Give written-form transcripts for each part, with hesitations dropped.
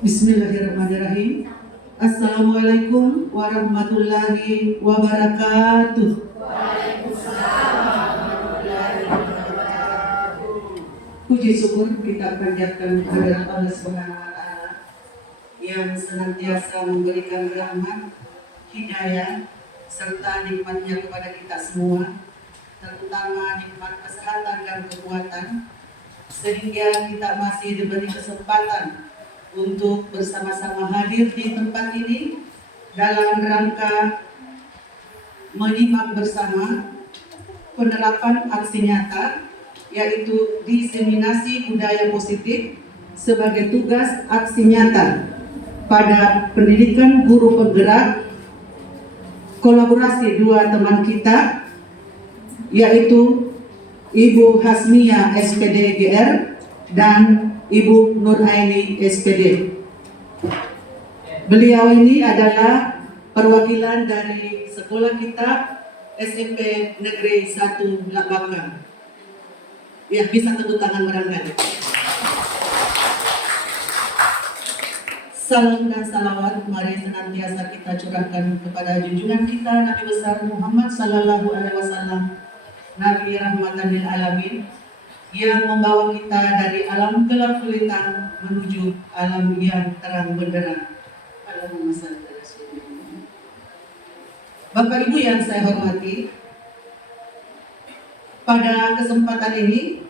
Bismillahirrahmanirrahim. Assalamualaikum warahmatullahi wabarakatuh. Puji syukur kita panjatkan kehadirat Allah Subhanahu wa Ta'ala yang senantiasa memberikan rahmat, hidayah, serta nikmatnya kepada kita semua, terutama nikmat kesehatan dan kekuatan, sehingga kita masih diberi kesempatan untuk bersama-sama hadir di tempat ini dalam rangka menyimak bersama penerapan aksi nyata, yaitu diseminasi budaya positif sebagai tugas aksi nyata pada pendidikan guru penggerak, kolaborasi dua teman kita, yaitu Ibu Hasmia SPD GR dan Ibu Nur Aini SPD. Beliau ini adalah perwakilan dari sekolah kita SMP Negeri 1 Labaka. Ya, bisa tepuk tangan barangkali. Salam dan salawat mari senantiasa kita curahkan kepada junjungan kita Nabi besar Muhammad Sallallahu Alaihi Wasallam, Nabi rahmatan lil alamin, yang membawa kita dari alam gelap gulita menuju alam yang terang benderang. Allahumma shalli ala Rasulillah. Bapak Ibu yang saya hormati, pada kesempatan ini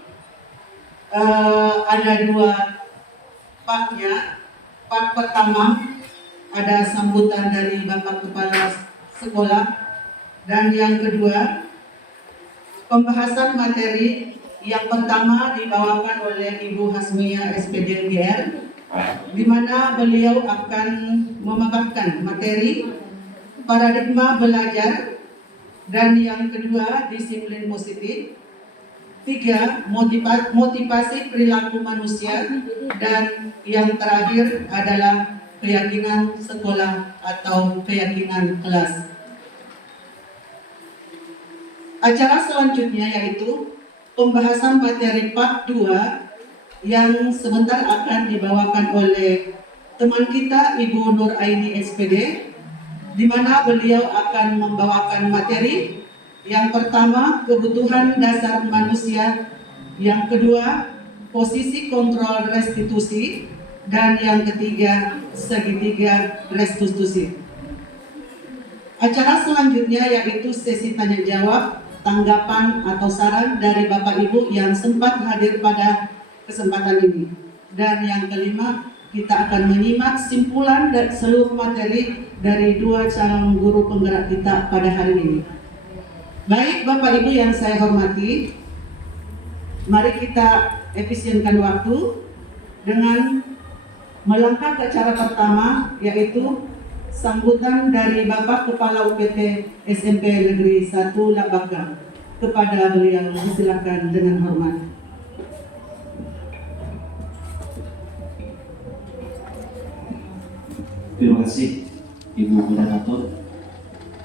ada dua partnya. Part pertama ada sambutan dari Bapak Kepala Sekolah, dan yang kedua pembahasan materi. Yang pertama dibawakan oleh Ibu Hasmia SPD GR, di mana beliau akan memaparkan materi paradigma belajar, dan yang kedua disiplin positif, tiga motivasi perilaku manusia, dan yang terakhir adalah keyakinan sekolah atau keyakinan kelas. Acara selanjutnya yaitu pembahasan materi part 2 yang sebentar akan dibawakan oleh teman kita Ibu Nur Aini SPD, di mana beliau akan membawakan materi yang pertama kebutuhan dasar manusia, yang kedua posisi kontrol restitusi, dan yang ketiga segitiga restitusi. Acara selanjutnya yaitu sesi tanya jawab, tanggapan atau saran dari Bapak Ibu yang sempat hadir pada kesempatan ini. Dan yang kelima, kita akan menyimak simpulan dan seluruh materi dari dua calon guru penggerak kita pada hari ini. Baik Bapak Ibu yang saya hormati, mari kita efisienkan waktu dengan melangkah ke acara pertama, yaitu sambutan dari Bapak Kepala UPT SMP Negeri 1 Labaka. Kepada beliau silakan dengan hormat. Terima kasih Ibu Moderator.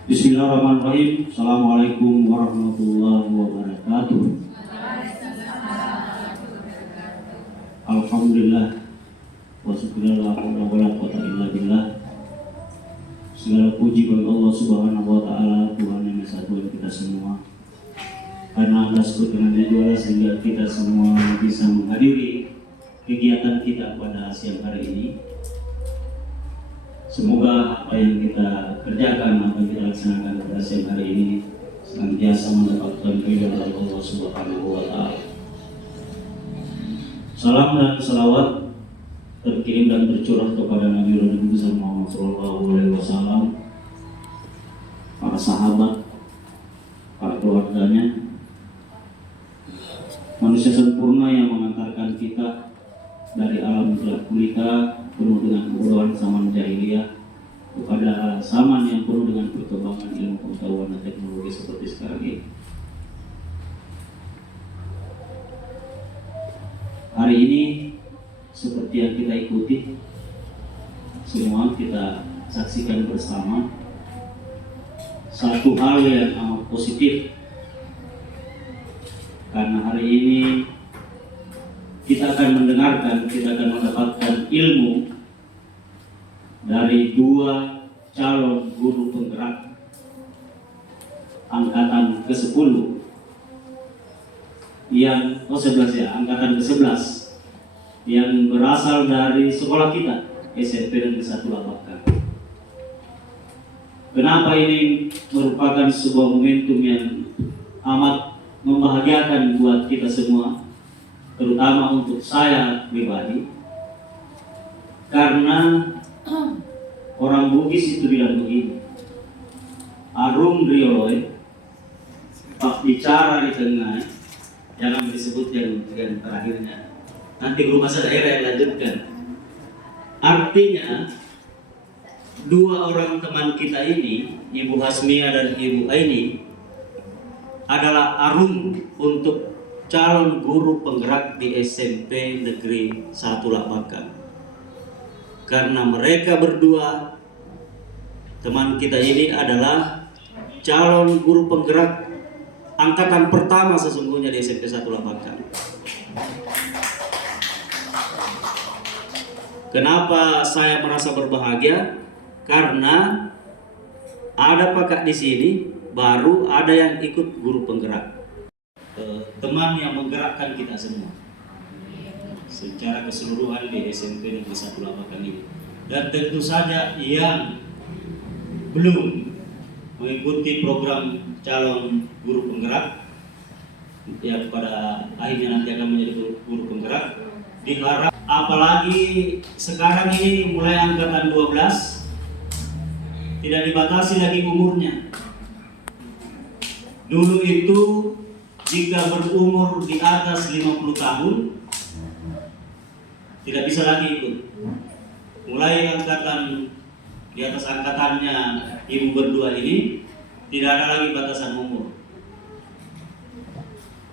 Bismillahirrahmanirrahim. Assalamualaikum warahmatullahi wabarakatuh. Alhamdulillah wa subhanallah wa la quwwata illa billah. Segala puji bagi Allah Subhanahu wa Ta'ala, Tuhan yang Maha Esa kita semua. Karena atas perkenannya juara sehingga kita semua bisa menghadiri kegiatan kita pada siang hari ini. Semoga apa yang kita kerjakan, apa yang kita laksanakan pada siang hari ini senantiasa mendapatkan keridhaan dari Allah Subhanahu wa Ta'ala. Salam dan salawat terkirim dan tercurah kepada Nabi besar Muhammad Sallallahu Alaihi Wasallam, para sahabat, para keluarganya, manusia sempurna yang mengantarkan kita dari alam gelap gulita penuh dengan kebodohan zaman jahiliyah kepada zaman yang penuh dengan perkembangan ilmu pengetahuan dan teknologi seperti sekarang ini. Hari ini seperti yang kita ikuti, semua kita saksikan bersama satu hal yang amat positif, karena hari ini kita akan mendengarkan, kita akan mendapatkan ilmu dari 2 calon guru penggerak angkatan ke-10 yang 11 ya, angkatan ke-11 yang berasal dari sekolah kita SMP Negeri 1 Labakan. Kenapa ini merupakan sebuah momentum yang amat membahagiakan buat kita semua, terutama untuk saya pribadi, karena orang Bugis itu bilang begini, arum rioloi, pas bicara di tengah, jangan disebut yang terakhirnya, nanti guru masa daerah yang lanjutkan. Artinya 2 orang teman kita ini, Ibu Hasmia dan Ibu Aini, adalah arum untuk calon guru penggerak di SMP Negeri 1 Labakan. Karena mereka berdua, teman kita ini adalah calon guru penggerak angkatan pertama sesungguhnya di SMP 1 Labakan. Kenapa saya merasa berbahagia? Karena ada pakak di sini, baru ada yang ikut guru penggerak, teman yang menggerakkan kita semua secara keseluruhan di SMP Negeri 1 Labakan ini. Dan tentu saja yang belum mengikuti program calon guru penggerak, yang pada akhirnya nanti akan menjadi guru penggerak, diharap, apalagi sekarang ini mulai angkatan 12 tidak dibatasi lagi umurnya. Dulu itu jika berumur di atas 50 tahun tidak bisa lagi ikut. Mulai angkatan di atas angkatannya ibu berdua ini tidak ada lagi batasan umur.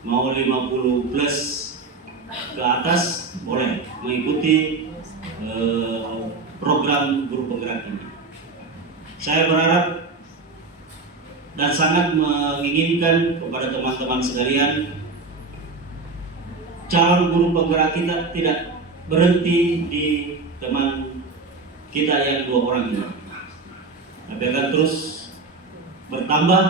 Mau 50 plus ke atas boleh mengikuti program guru penggerak ini. Saya berharap dan sangat menginginkan kepada teman-teman sekalian, calon guru penggerak kita tidak berhenti di teman kita yang 2 orang ini, tapi akan terus bertambah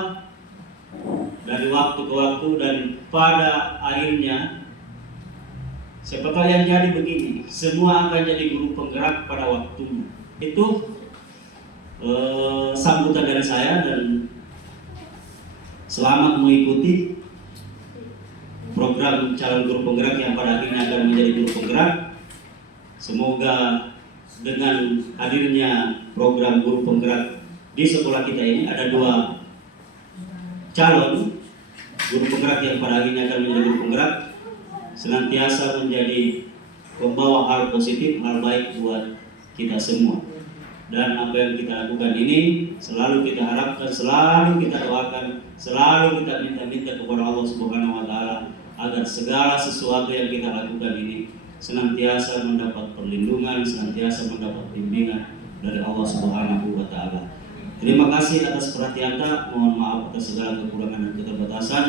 dari waktu ke waktu, dan pada akhirnya siapa tahu yang jadi begini, semua akan jadi guru penggerak pada waktunya. Itu sambutan dari saya, dan selamat mengikuti program calon guru penggerak yang pada akhirnya akan menjadi guru penggerak. Semoga dengan hadirnya program guru penggerak di sekolah kita ini, ada 2 calon guru penggerak yang pada akhirnya akan menjadi guru penggerak, senantiasa menjadi pembawa hal positif, hal baik buat kita semua. Dan apa yang kita lakukan ini selalu kita harapkan, selalu kita doakan, selalu kita minta-minta kepada Allah Subhanahu wa Ta'ala agar segala sesuatu yang kita lakukan ini senantiasa mendapat perlindungan, senantiasa mendapat bimbingan dari Allah Subhanahu wa Ta'ala. Terima kasih atas perhatian kita. Mohon maaf atas segala kekurangan dan keterbatasan.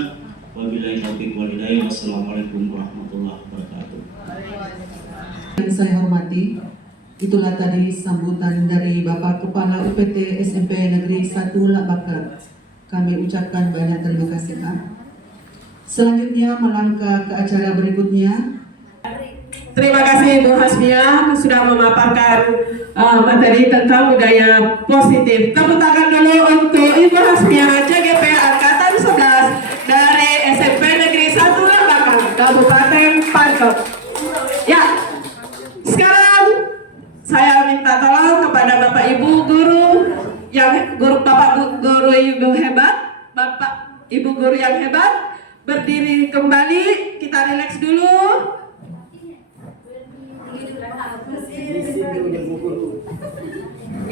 Wabillahi taufiq wal hidayah. Wassalamualaikum warahmatullahi wabarakatuh. Yang saya hormati, itulah tadi sambutan dari Bapak Kepala UPT SMP Negeri 1 Labakan. Kami ucapkan banyak terima kasih, Pak. Selanjutnya melangkah ke acara berikutnya. Terima kasih Bu Hasmia sudah memaparkan materi tentang budaya positif. Tepuk tangan dulu untuk Ibu Hasmia CGP Angkatan 11 dari SMP Negeri 1 Labakan, Kabupaten Pangkep. Ya, sekarang saya minta tolong kepada Bapak Ibu guru yang Bapak guru Ibu hebat, Bapak Ibu guru yang hebat, berdiri kembali, kita rileks dulu.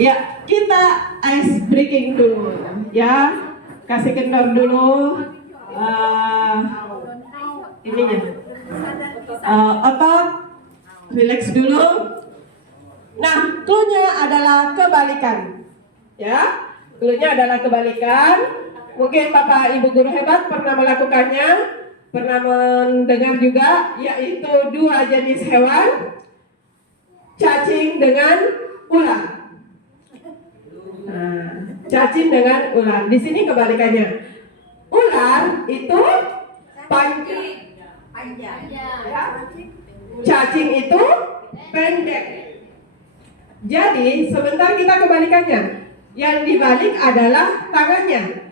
Ya, kita ice breaking dulu, ya, kasih kendor dulu, ininya, otot, rileks dulu. Nah, clue-nya adalah kebalikan, ya, clue-nya adalah kebalikan. Mungkin Bapak Ibu guru hebat pernah melakukannya, pernah mendengar juga, yaitu 2 jenis hewan, cacing dengan ular. Cacing dengan ular. Di sini kebalikannya. Ular itu panjang. Ya. Cacing itu pendek. Jadi sebentar kita kebalikannya. Yang dibalik adalah tangannya.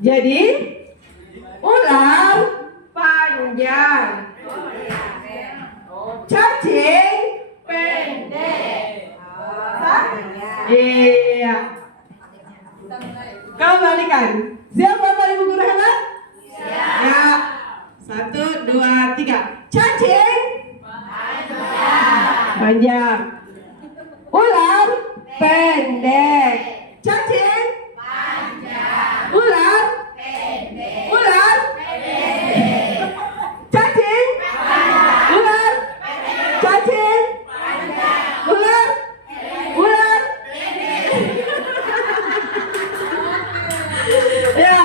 Jadi ular panjang, cacing pendek. Iya. Kembalikan. Siap Bapak Ibu guru hebat? Ya. 1, 2, 3. Cacing panjang. Ular pendek. Cacing panjang. Ular pendek. Ular pendek. Cacing panjang. Ular pendek. Cacing panjang. Ular pendek. Ya,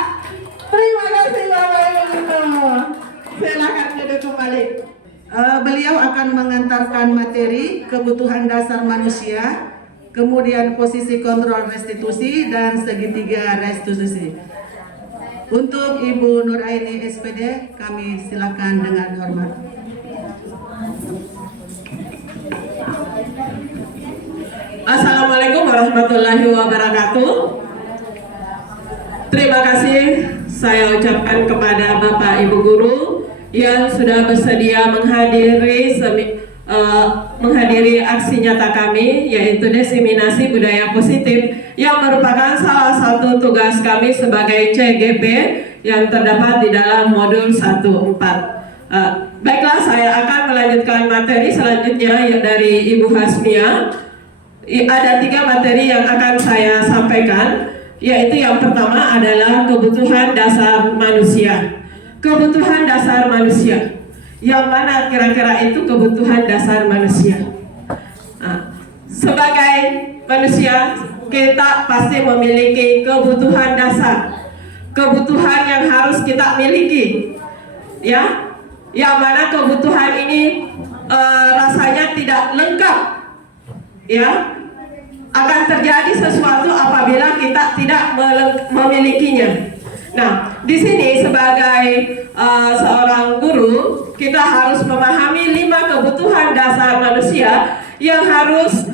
terima kasih Bapak Ibu guru. Silakan duduk kembali. Beliau akan mengantarkan materi kebutuhan dasar manusia, kemudian posisi kontrol restitusi dan segitiga restitusi. Untuk Ibu Nuraini SPD, kami silakan dengan hormat. Assalamualaikum warahmatullahi wabarakatuh. Terima kasih saya ucapkan kepada Bapak Ibu guru yang sudah bersedia menghadiri aksi nyata kami, yaitu diseminasi budaya positif yang merupakan salah satu tugas kami sebagai CGP yang terdapat di dalam modul 1.4. Baiklah, saya akan melanjutkan materi selanjutnya yang dari Ibu Hasmia. Ada 3 materi yang akan saya sampaikan, yaitu yang pertama adalah kebutuhan dasar manusia. Kebutuhan dasar manusia. Yang mana kira-kira itu kebutuhan dasar manusia? Sebagai manusia, kita pasti memiliki kebutuhan dasar, kebutuhan yang harus kita miliki, ya. Yang mana kebutuhan ini rasanya tidak lengkap, ya. Akan terjadi sesuatu apabila kita tidak memilikinya. Nah, di sini sebagai seorang guru, kita harus memahami 5 kebutuhan dasar manusia yang harus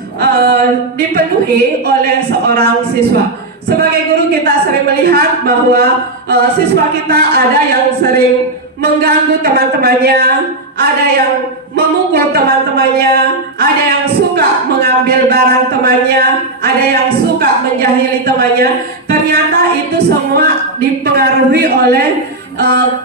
dipenuhi oleh seorang siswa. Sebagai guru, kita sering melihat bahwa siswa kita ada yang sering mengganggu teman-temannya, ada yang memukul teman-temannya, ada yang suka mengambil barang temannya, ada yang suka menjahili temannya. Ternyata itu semua dipengaruhi oleh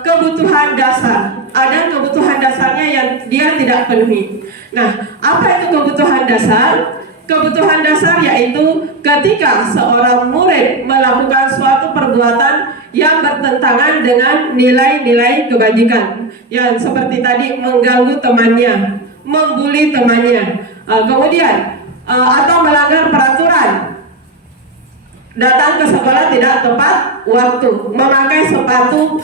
kebutuhan dasar. Ada kebutuhan dasarnya yang dia tidak penuhi. Nah, apa itu kebutuhan dasar? Kebutuhan dasar yaitu ketika seorang murid melakukan suatu perbuatan yang bertentangan dengan nilai-nilai kebajikan, yang seperti tadi mengganggu temannya, membuli temannya, kemudian atau melanggar peraturan, datang ke sekolah tidak tepat waktu, memakai sepatu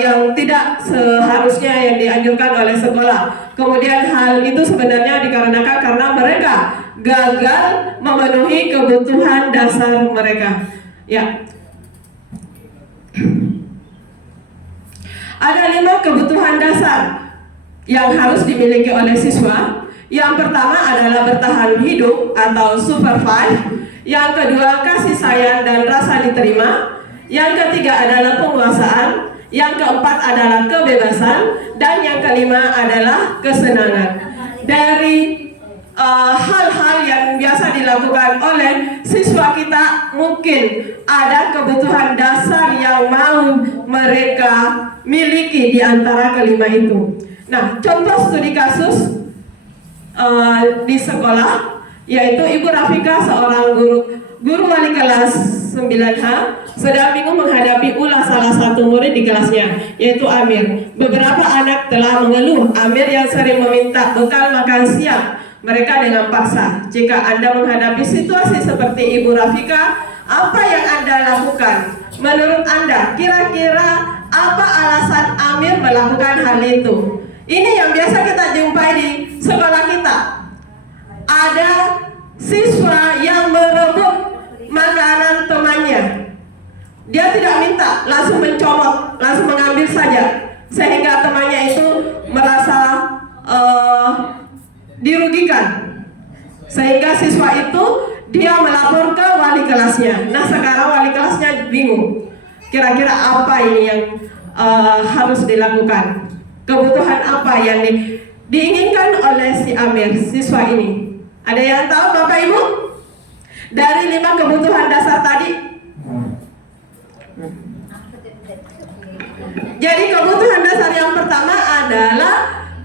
yang tidak seharusnya yang dianjurkan oleh sekolah. Kemudian hal itu sebenarnya dikarenakan karena mereka gagal memenuhi kebutuhan dasar mereka. Ya. Ada 5 kebutuhan dasar yang harus dimiliki oleh siswa. Yang pertama adalah bertahan hidup atau survive. Yang kedua, kasih sayang dan rasa diterima. Yang ketiga adalah penguasaan. Yang keempat adalah kebebasan. Dan yang kelima adalah kesenangan. Dari hal-hal yang biasa dilakukan oleh siswa kita, mungkin ada kebutuhan dasar yang mau mereka miliki di antara kelima itu. Nah, contoh studi kasus di sekolah, yaitu Ibu Rafika, seorang guru wali kelas 9H, sedang bingung menghadapi ulah salah satu murid di kelasnya, yaitu Amir. Beberapa anak telah mengeluh Amir yang sering meminta bekal makan siang mereka dengan paksa. Jika Anda menghadapi situasi seperti Ibu Rafika, apa yang Anda lakukan? Menurut Anda, kira-kira apa alasan Amir melakukan hal itu? Ini yang biasa kita jumpai di sekolah kita. Ada siswa yang merebut dia tidak minta, langsung mencomot, langsung mengambil saja, sehingga temannya itu merasa dirugikan, sehingga siswa itu dia melapor ke wali kelasnya. Nah sekarang wali kelasnya bingung, kira-kira apa ini yang harus dilakukan, kebutuhan apa yang diinginkan oleh si Amir, siswa ini. Ada yang tahu Bapak Ibu? Dari 5 kebutuhan dasar tadi. Jadi kebutuhan dasar yang pertama adalah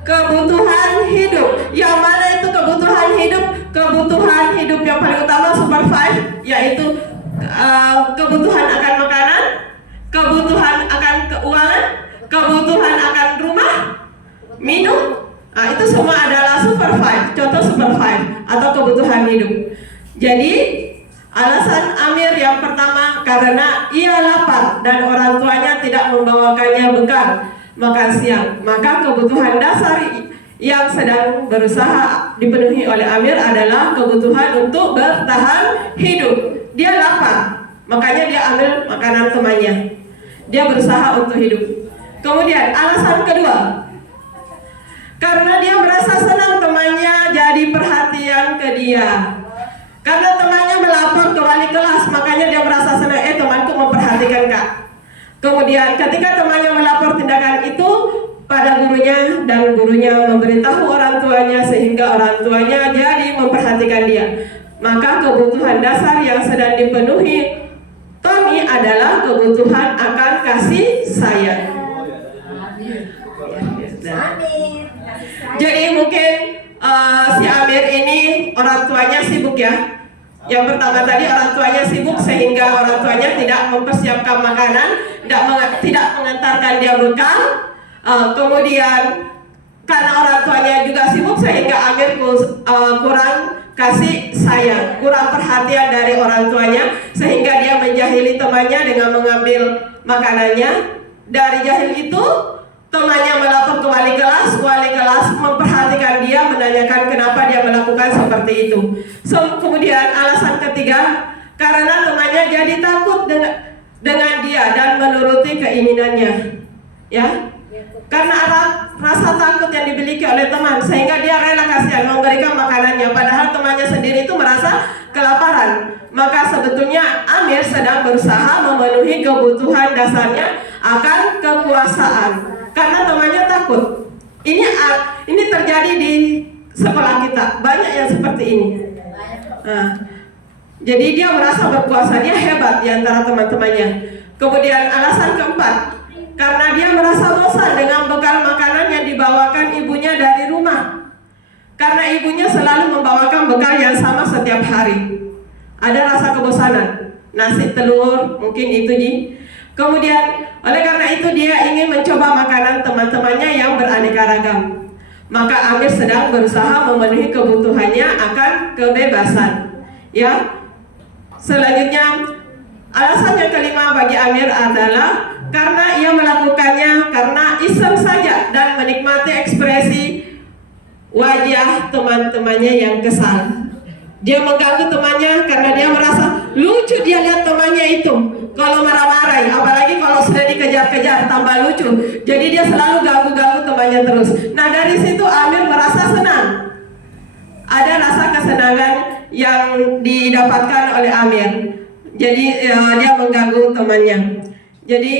kebutuhan hidup. Yang mana itu kebutuhan hidup? Kebutuhan hidup yang paling utama super 5, yaitu kebutuhan akan makanan, kebutuhan akan keuangan, kebutuhan akan rumah, minum. Nah, itu semua adalah super 5, contoh super 5 atau kebutuhan hidup. Jadi alasan Amir yang pertama karena ia lapar dan orang tuanya tidak membawakannya bekal makan siang. Maka kebutuhan dasar yang sedang berusaha dipenuhi oleh Amir adalah kebutuhan untuk bertahan hidup. Dia lapar, makanya dia ambil makanan temannya. Dia berusaha untuk hidup. Kemudian alasan kedua, karena dia merasa senang temannya jadi perhatian ke dia. Karena temannya melapor ke wali kelas, makanya dia merasa senang, temanku memperhatikan Kak. Kemudian ketika temannya melapor tindakan itu pada gurunya, dan gurunya memberitahu orang tuanya, sehingga orang tuanya jadi memperhatikan dia. Maka kebutuhan dasar yang sedang dipenuhi Tommy adalah kebutuhan akan kasih sayang. Jadi mungkin si Amir ini orang tuanya sibuk ya. Yang pertama tadi orang tuanya sibuk sehingga orang tuanya tidak mempersiapkan makanan, tidak mengantarkan dia bekal. Kemudian karena orang tuanya juga sibuk sehingga Amir kurang kasih sayang, kurang perhatian dari orang tuanya, sehingga dia menjahili temannya dengan mengambil makanannya. Dari jahil itu temannya melapor ke wali kelas memperhatikan dia, menanyakan kenapa dia melakukan seperti itu. Kemudian alasan ketiga, karena temannya jadi takut dengan dia dan menuruti keinginannya. Ya, karena rasa takut yang dimiliki oleh teman, sehingga dia rela kasihan memberikan makanannya, padahal temannya sendiri itu merasa kelaparan. Maka sebetulnya Amir sedang berusaha memenuhi kebutuhan dasarnya akan kekuasaan, karena temannya takut. Ini terjadi di sekolah kita, banyak yang seperti ini. Nah, jadi dia merasa berkuasa, dia hebat di antara teman-temannya. Kemudian alasan keempat, karena dia merasa bosan dengan bekal makanan yang dibawakan ibunya dari rumah. Karena ibunya selalu membawakan bekal yang sama setiap hari. Ada rasa kebosanan, nasi telur mungkin itu Ji. Kemudian oleh karena itu dia ingin mencoba makanan teman-temannya yang beraneka ragam. Maka Amir sedang berusaha memenuhi kebutuhannya akan kebebasan. Ya. Selanjutnya alasan yang kelima bagi Amir adalah karena ia melakukannya karena iseng saja dan menikmati ekspresi wajah teman-temannya yang kesal. Dia mengganggu temannya karena dia merasa lucu dia lihat temannya itu kalau marah-marah, apalagi kalau sudah dikejar-kejar tambah lucu. Jadi dia selalu ganggu-ganggu temannya terus. Nah dari situ Amir merasa senang. Ada rasa kesenangan yang didapatkan oleh Amir. Jadi dia mengganggu temannya. Jadi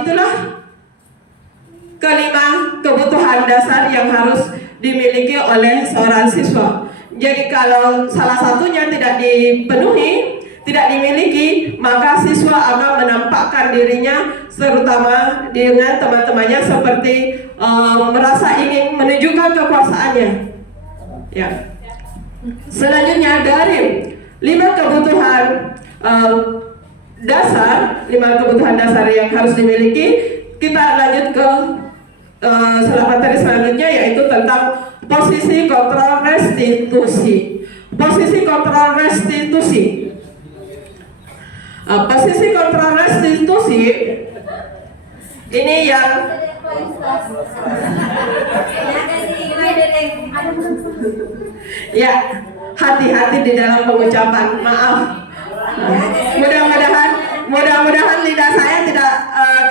itulah kelima kebutuhan dasar yang harus dimiliki oleh seorang siswa. Jadi kalau salah satunya tidak dipenuhi, tidak dimiliki, maka siswa akan menampakkan dirinya terutama dengan teman-temannya seperti merasa ingin menunjukkan kekuasaannya. Ya. Selanjutnya dari 5 kebutuhan dasar, 5 kebutuhan dasar yang harus dimiliki, kita lanjut ke materi selanjutnya, yaitu tentang posisi kontrol restitusi. Posisi kontrol restitusi. Posisi kontrol restitusi ini yang ya, hati-hati di dalam pengucapan, maaf. Mudah-mudahan Mudah-mudahan lidah saya tidak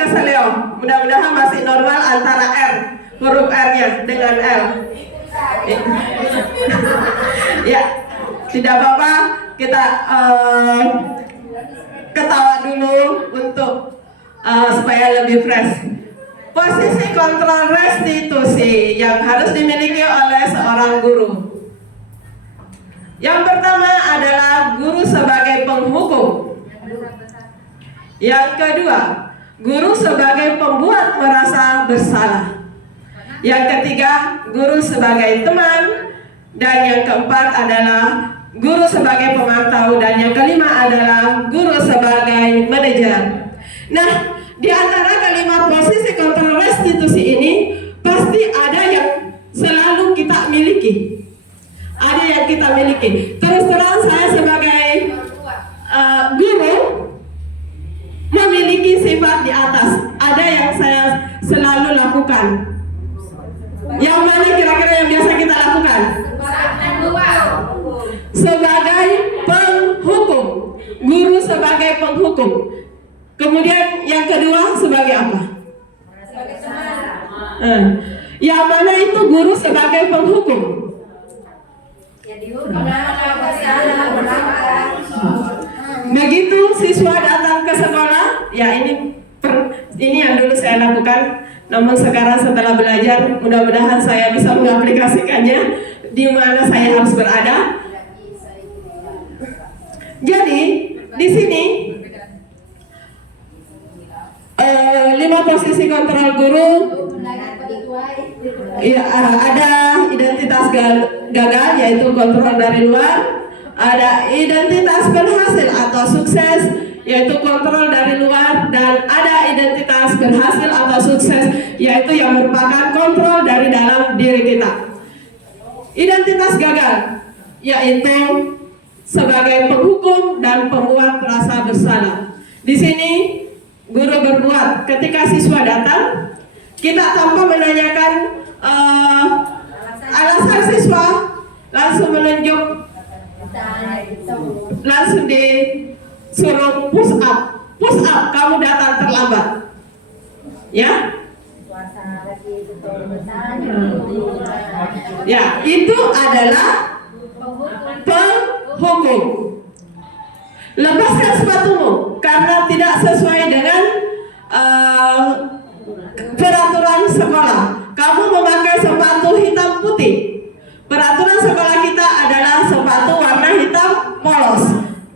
keseleo. Mudah-mudahan masih normal antara R, huruf R-nya dengan L. Ya, tidak apa-apa. Kita ketawa dulu untuk supaya lebih fresh. Posisi kontrol restitusi yang harus dimiliki oleh seorang guru. Yang pertama adalah guru sebagai penghukum. Yang kedua, guru sebagai pembuat merasa bersalah. Yang ketiga, guru sebagai teman. Dan yang keempat adalah guru sebagai pemantau. Dan yang kelima adalah guru sebagai manajer. Nah, di antara kelima posisi kontrol restitusi ini pasti ada yang selalu kita miliki. Ada yang kita miliki. Terus terang saya sebagai guru memiliki sifat di atas. Ada yang saya selalu lakukan. Yang mana kira-kira yang biasa kita lakukan? Sebagai penghukum. Guru sebagai penghukum. Kemudian yang kedua sebagai apa? Yang mana itu guru sebagai penghukum? Begitu siswa datang ke sekolah, ya ini yang dulu saya lakukan. Namun sekarang setelah belajar, mudah-mudahan saya bisa mengaplikasikannya di mana saya harus berada. Jadi di sini 5 posisi kontrol guru. Ya, ada identitas gagal yaitu kontrol dari luar, ada identitas berhasil atau sukses yaitu kontrol dari luar, dan ada identitas berhasil atau sukses yaitu yang merupakan kontrol dari dalam diri kita. Identitas gagal yaitu sebagai penghukum dan pembuat rasa bersalah. Di sini guru berbuat ketika siswa datang, kita tanpa menanyakan alasan siswa, langsung menunjuk, langsung disuruh push up, kamu datang terlambat, ya? Ya, itu adalah penghukum. Lepaskan sepatumu karena tidak sesuai dengan peraturan sekolah. Kamu memakai sepatu hitam putih. Peraturan sekolah kita adalah sepatu warna hitam polos.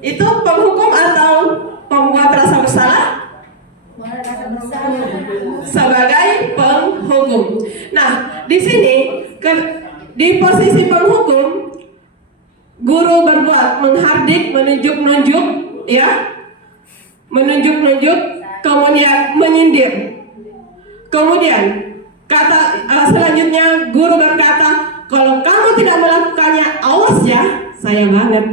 Itu penghukum atau pembuat rasa bersalah? Sebagai penghukum. Nah, di sini di posisi penghukum, guru berbuat menghardik, menunjuk-nunjuk, ya, menunjuk-nunjuk, kemudian menyindir. Kemudian kata selanjutnya guru berkata, kalau kamu tidak melakukannya, awas ya, sayang banget.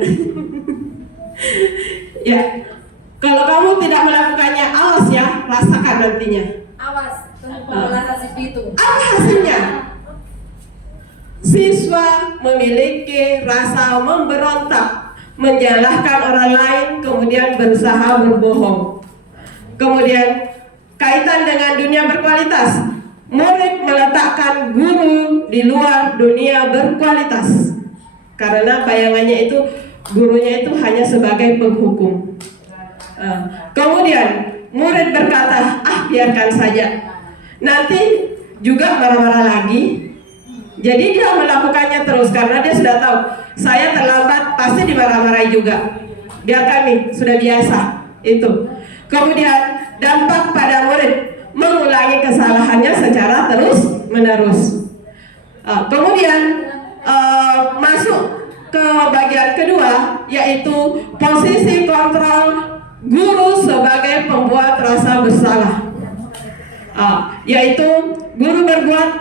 Ya, kalau kamu tidak melakukannya, awas ya, rasakan nantinya. Awas, tunggu pembalasan itu. Apa hasilnya? Siswa memiliki rasa memberontak, menyalahkan orang lain, kemudian berusaha berbohong. Kemudian kaitan dengan dunia berkualitas, murid meletakkan guru di luar dunia berkualitas karena bayangannya itu gurunya itu hanya sebagai penghukum. Kemudian murid berkata, biarkan saja, nanti juga marah-marah lagi. Jadi dia melakukannya terus karena dia sudah tahu saya terlambat pasti dimarah-marahi juga. Biarkan nih, sudah biasa itu. Kemudian dampak pada murid mengulangi kesalahannya secara terus menerus. Kemudian masuk ke bagian kedua, yaitu posisi kontrol guru sebagai pembuat rasa bersalah. Yaitu guru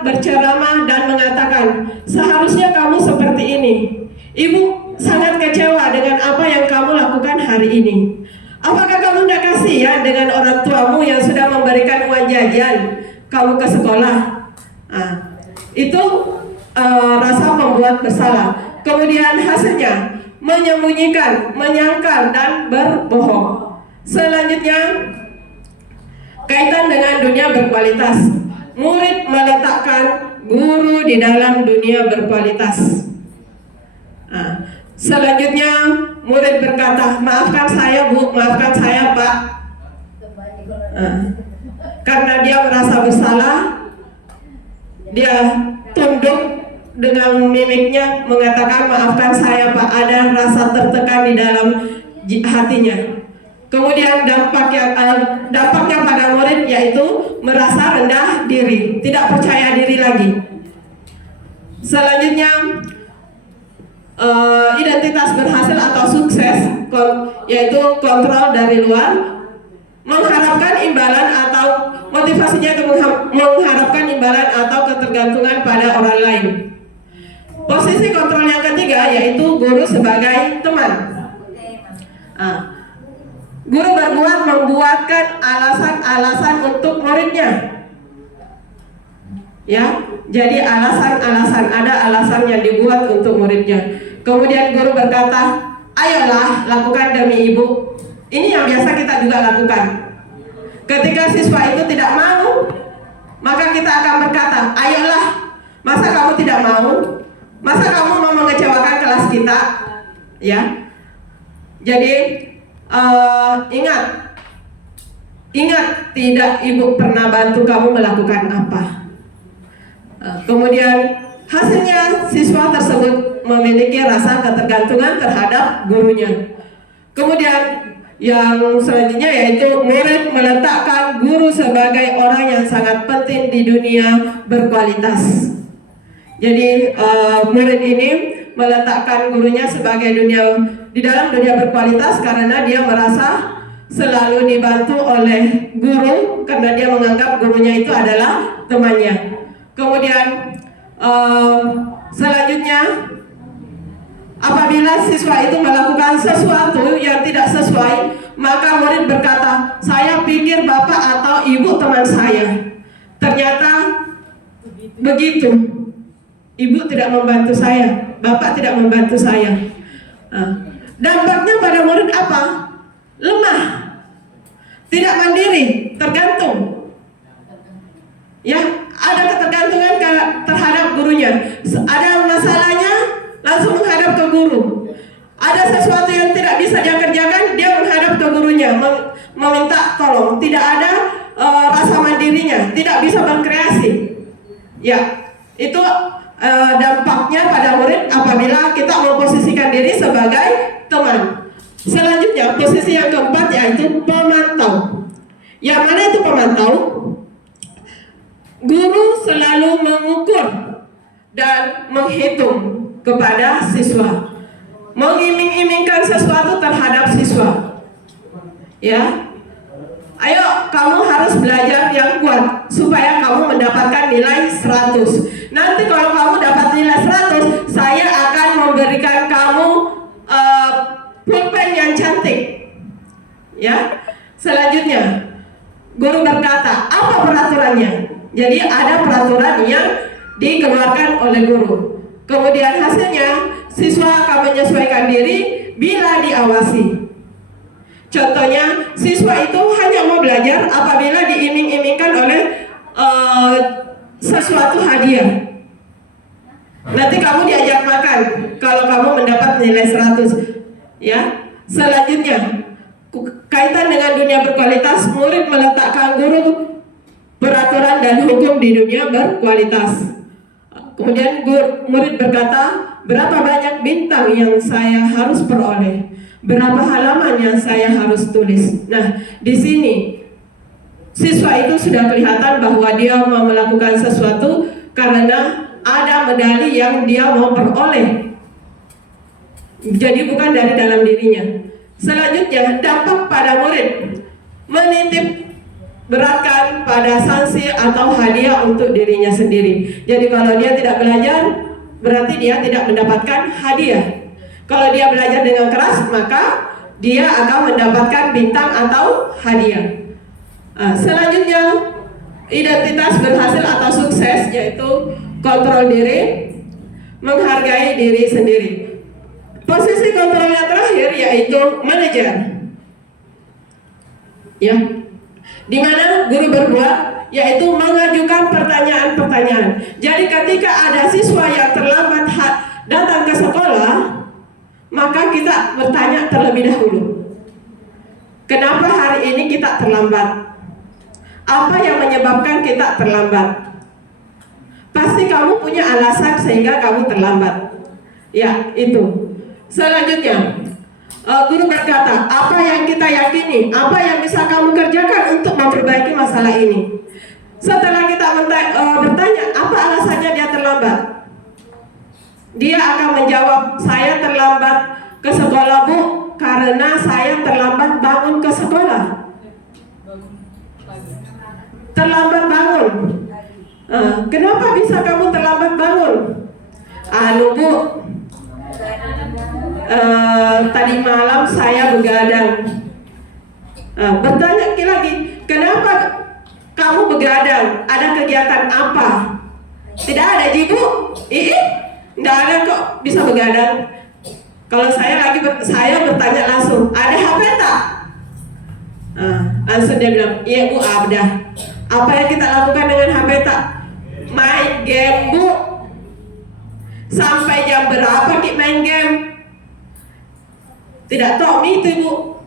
berceramah dan mengatakan, seharusnya kamu seperti ini. Ibu sangat kecewa dengan apa yang kamu lakukan hari ini. Apakah kamu tidak kasihan dengan orang tuamu yang sudah memberikan uang jajan kamu ke sekolah? Itu rasa membuat bersalah. Kemudian hasilnya menyembunyikan, menyangkal, dan berbohong. Selanjutnya, kaitan dengan dunia berkualitas. Murid meletakkan guru di dalam dunia berkualitas. Selanjutnya, murid berkata, maafkan saya Bu, maafkan saya Pak. Karena dia merasa bersalah, dia tunduk dengan mimiknya mengatakan, maafkan saya Pak. Ada rasa tertekan di dalam hatinya. Kemudian dampaknya pada murid yaitu merasa rendah diri, tidak percaya diri lagi. Selanjutnya, identitas berhasil atau sukses yaitu kontrol dari luar, mengharapkan imbalan atau motivasinya itu mengharapkan imbalan atau ketergantungan pada orang lain. Posisi kontrol yang ketiga yaitu guru sebagai teman. Guru membuatkan alasan-alasan untuk muridnya. Ya, jadi alasan-alasan, ada alasan yang dibuat untuk muridnya. Kemudian guru berkata, ayolah lakukan demi ibu. Ini yang biasa kita juga lakukan. Ketika siswa itu tidak mau, maka kita akan berkata, ayolah, masa kamu tidak mau? Masa kamu mau mengecewakan kelas kita? Ya. Jadi ingat tidak ibu pernah bantu kamu melakukan apa. Kemudian hasilnya siswa tersebut memiliki rasa ketergantungan terhadap gurunya. Kemudian yang selanjutnya yaitu murid meletakkan guru sebagai orang yang sangat penting di dunia berkualitas. Jadi murid ini meletakkan gurunya sebagai di dalam dunia berkualitas karena dia merasa selalu dibantu oleh guru karena dia menganggap gurunya itu adalah temannya. Kemudian selanjutnya, apabila siswa itu melakukan sesuatu yang tidak sesuai, maka murid berkata, saya pikir bapak atau ibu teman saya. Ternyata begitu, ibu tidak membantu saya, bapak tidak membantu saya. Dampaknya pada murid apa? Lemah, tidak mandiri, tergantung. Ya, ada ketergantungan terhadap gurunya. Ada masalahnya, langsung menghadap ke guru. Ada sesuatu yang tidak bisa dia kerjakan, dia menghadap ke gurunya, meminta tolong. Tidak ada rasa mandirinya, tidak bisa berkreasi. Ya, itu dampaknya pada murid apabila kita memposisikan diri sebagai teman. Selanjutnya, posisi yang keempat yaitu pemantau. Yang mana itu pemantau? Guru selalu mengukur dan menghitung kepada siswa, mengiming-imingkan sesuatu terhadap siswa. Ya, ayo kamu harus belajar yang kuat supaya kamu mendapatkan nilai 100. Nanti kalau kamu dapat nilai 100, saya akan memberikan kamu pulpen yang cantik. Ya, selanjutnya guru berkata, apa peraturannya? Jadi ada peraturan yang dikeluarkan oleh guru. Kemudian hasilnya siswa akan menyesuaikan diri bila diawasi. Contohnya, siswa itu hanya mau belajar apabila diiming-imingkan oleh sesuatu hadiah. Nanti kamu diajak makan kalau kamu mendapat nilai 100. Ya. Selanjutnya, kaitan dengan dunia berkualitas, murid meletakkan guru peraturan dan hukum di dunia berkualitas. Kemudian murid berkata, berapa banyak bintang yang saya harus peroleh? Berapa halaman yang saya harus tulis? Nah, di sini siswa itu sudah kelihatan bahwa dia mau melakukan sesuatu karena ada medali yang dia mau peroleh. Jadi bukan dari dalam dirinya. Selanjutnya, dampak pada murid menitip beratkan pada sanksi atau hadiah untuk dirinya sendiri. Jadi kalau dia tidak belajar, berarti dia tidak mendapatkan hadiah. Kalau dia belajar dengan keras, maka dia akan mendapatkan bintang atau hadiah. Selanjutnya, identitas berhasil atau sukses yaitu kontrol diri, menghargai diri sendiri. Posisi kontrol yang terakhir yaitu manajer. Ya, di mana guru berbuat, yaitu mengajukan pertanyaan-pertanyaan. Jadi ketika ada siswa yang terlambat datang ke sekolah, maka kita bertanya terlebih dahulu, kenapa hari ini kita terlambat? Apa yang menyebabkan kita terlambat? Pasti kamu punya alasan sehingga kamu terlambat. Ya, itu. Selanjutnya, guru berkata, apa yang kita yakini, apa yang bisa kamu kerjakan untuk memperbaiki masalah ini. Setelah kita bertanya, apa alasannya dia terlambat? Dia akan menjawab, saya terlambat ke sekolah Bu, karena saya terlambat bangun ke sekolah. Terlambat bangun. Kenapa bisa kamu terlambat bangun? Bu, tadi malam saya begadang. Bertanya lagi, kenapa kamu begadang? Ada kegiatan apa? Tidak ada, Bu. Tidak ada kok bisa begadang. Kalau saya bertanya langsung, ada HP tak? Langsung dia bilang, iya Bu, ada. Apa yang kita lakukan dengan HP tak? Main game Bu. Sampai jam berapa kita main game? Tidak tahu itu Bu.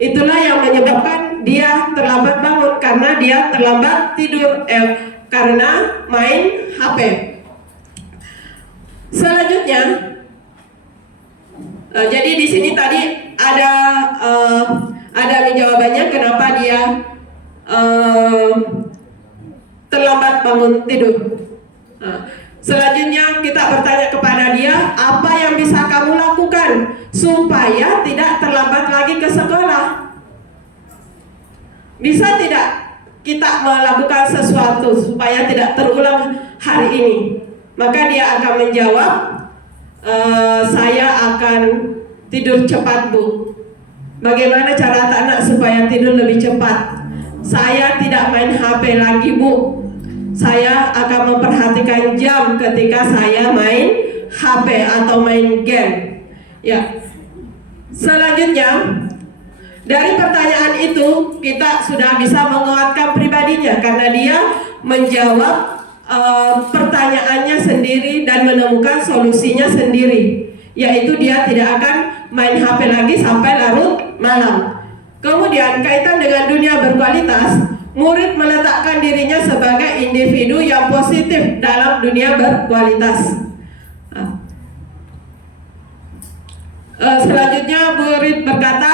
Itulah yang menyebabkan dia terlambat bangun, karena dia terlambat tidur karena main HP. Selanjutnya, jadi di sini tadi ada jawabannya kenapa dia terlambat bangun tidur. Selanjutnya kita bertanya kepada dia, apa yang bisa kamu lakukan supaya tidak terlambat lagi ke sekolah? Bisa tidak kita melakukan sesuatu supaya tidak terulang hari ini? Maka dia akan menjawab, saya akan tidur cepat Bu. Bagaimana cara anak supaya tidur lebih cepat? Saya tidak main HP lagi Bu. Saya akan memperhatikan jam ketika saya main HP atau main game. Ya. Selanjutnya, dari pertanyaan itu kita sudah bisa menguatkan pribadinya, karena dia menjawab pertanyaannya sendiri dan menemukan solusinya sendiri, yaitu dia tidak akan main HP lagi sampai larut malam. Kemudian kaitan dengan dunia berkualitas, murid meletakkan dirinya sebagai individu yang positif dalam dunia berkualitas. Selanjutnya murid berkata,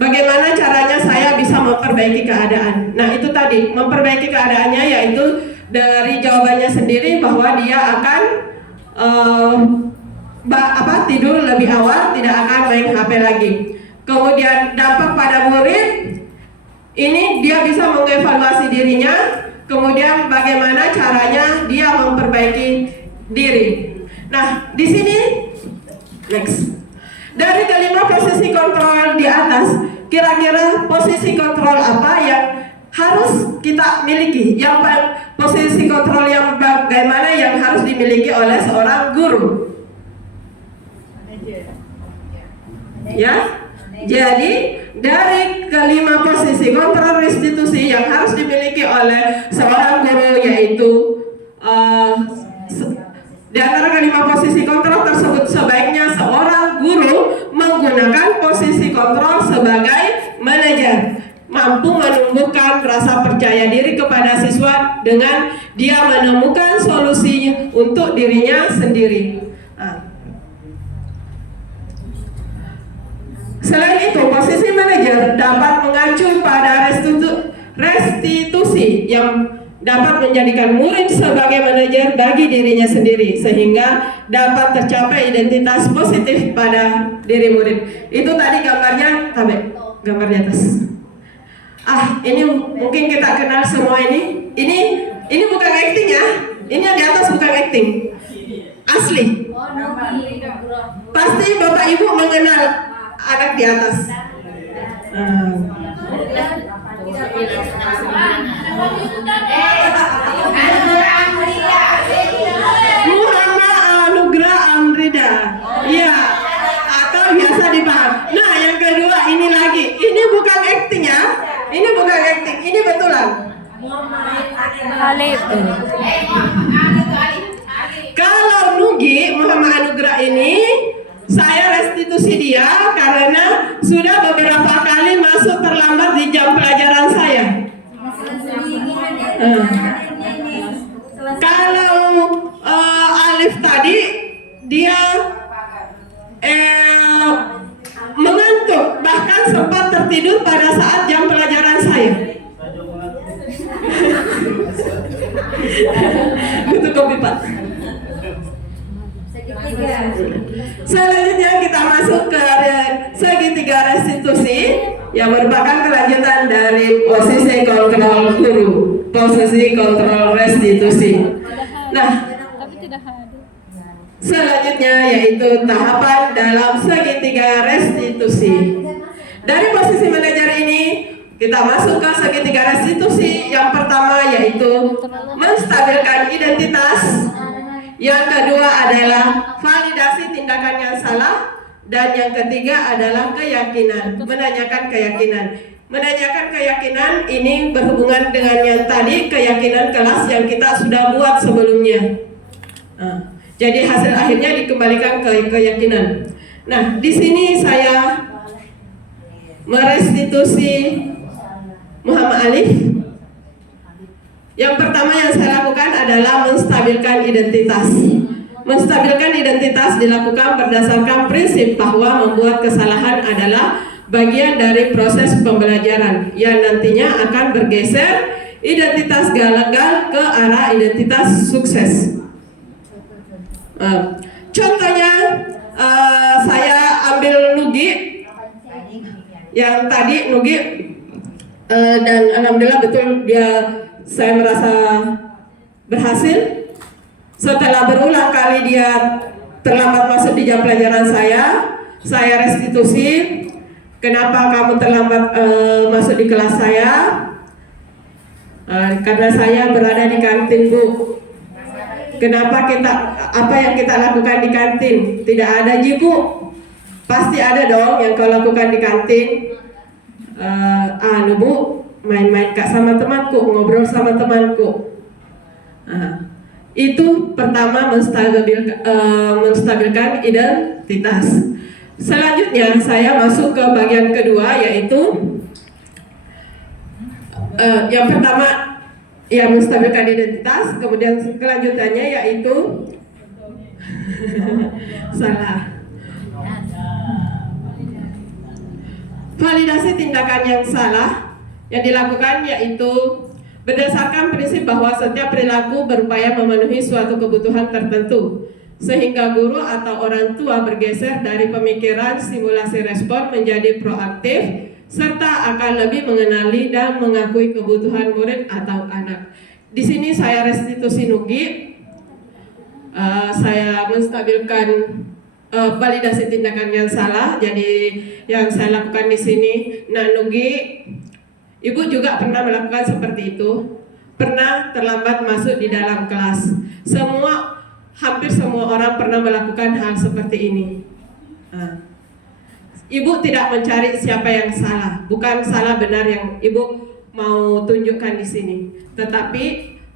bagaimana caranya saya bisa memperbaiki keadaan? Nah, itu tadi, memperbaiki keadaannya yaitu dari jawabannya sendiri bahwa dia akan tidur lebih awal, tidak akan main HP lagi. Kemudian dampak pada murid ini, dia bisa mengevaluasi dirinya, kemudian bagaimana caranya dia memperbaiki diri. Nah, di sini next. Dari kelima posisi kontrol di atas, kira-kira posisi kontrol apa yang harus kita miliki? Yang posisi kontrol yang bagaimana yang harus dimiliki oleh seorang guru? Ya, jadi dari kelima posisi kontrol restitusi yang harus dimiliki oleh seorang guru, yaitu di antara kelima posisi kontrol tersebut, sebaiknya seorang guru menggunakan posisi kontrol sebagai manajer, mampu menumbuhkan rasa percaya diri kepada siswa dengan dia menemukan solusi untuk dirinya sendiri. Selain itu, posisi manajer dapat mengacu pada restitusi yang dapat menjadikan murid sebagai manajer bagi dirinya sendiri, sehingga dapat tercapai identitas positif pada diri murid. Itu tadi gambarnya, gambarnya atas. Ini mungkin kita kenal semua ini. Ini bukan acting ya. Ini yang di atas bukan acting. Asli. Pasti Bapak Ibu mengenal anak di atas. Muhammad Anugrah Amrida. Iya. Atau biasa dipanggil. Nah, terlambat di jam pelajaran saya? Kalau Alif tadi dia mengantuk, bahkan sempat tertidur pada saat jam pelajaran saya. Itu kopi Pak. Selanjutnya kita masuk ke segitiga restitusi yang merupakan kelanjutan dari posisi kontrol guru, posisi kontrol restitusi. Nah, selanjutnya yaitu tahapan dalam segitiga restitusi. Dari posisi manajer ini kita masuk ke segitiga restitusi. Yang pertama yaitu menstabilkan identitas. Yang kedua adalah validasi tindakan yang salah. Dan yang ketiga adalah keyakinan, menanyakan keyakinan. Menanyakan keyakinan ini berhubungan dengan yang tadi, keyakinan kelas yang kita sudah buat sebelumnya. Jadi hasil akhirnya dikembalikan ke keyakinan. Nah, di sini saya merestitusi Muhammad Alif. Yang pertama yang saya lakukan adalah menstabilkan identitas. Menstabilkan identitas dilakukan berdasarkan prinsip bahwa membuat kesalahan adalah bagian dari proses pembelajaran yang nantinya akan bergeser identitas gagal ke arah identitas sukses. Contohnya saya ambil Nugi yang tadi Nugi dan alhamdulillah betul saya merasa berhasil. Setelah berulang kali dia terlambat masuk di jam pelajaran saya restitusi. Kenapa kamu terlambat masuk di kelas saya? Karena saya berada di kantin, Bu. Kenapa apa yang kita lakukan di kantin? Tidak ada, Bu. Pasti ada dong yang kau lakukan di kantin. Bu, main-main sama temanku, ngobrol sama temanku. Itu pertama menstabilkan identitas. Selanjutnya saya masuk ke bagian kedua, yaitu yang pertama ya menstabilkan identitas, kemudian kelanjutannya yaitu salah. Validasi tindakan yang salah yang dilakukan yaitu berdasarkan prinsip bahwa setiap perilaku berupaya memenuhi suatu kebutuhan tertentu, sehingga guru atau orang tua bergeser dari pemikiran simulasi respon menjadi proaktif, serta akan lebih mengenali dan mengakui kebutuhan murid atau anak. Di sini saya restitusi Nugi, saya menstabilkan validasi tindakan yang salah. Jadi yang saya lakukan di sini, Nugi, Ibu juga pernah melakukan seperti itu, pernah terlambat masuk di dalam kelas. Hampir semua orang pernah melakukan hal seperti ini. Ibu tidak mencari siapa yang salah, bukan salah benar yang Ibu mau tunjukkan di sini. Tetapi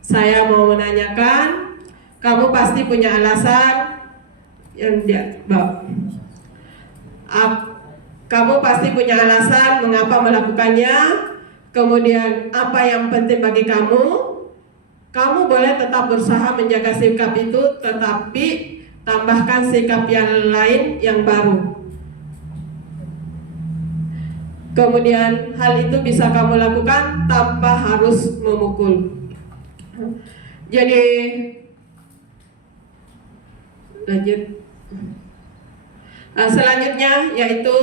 saya mau menanyakan, kamu pasti punya alasan yang kamu pasti punya alasan mengapa melakukannya. Kemudian apa yang penting bagi kamu? Kamu boleh tetap berusaha menjaga sikap itu, tetapi tambahkan sikap yang lain yang baru. Kemudian hal itu bisa kamu lakukan tanpa harus memukul. Jadi lanjut. Selanjutnya yaitu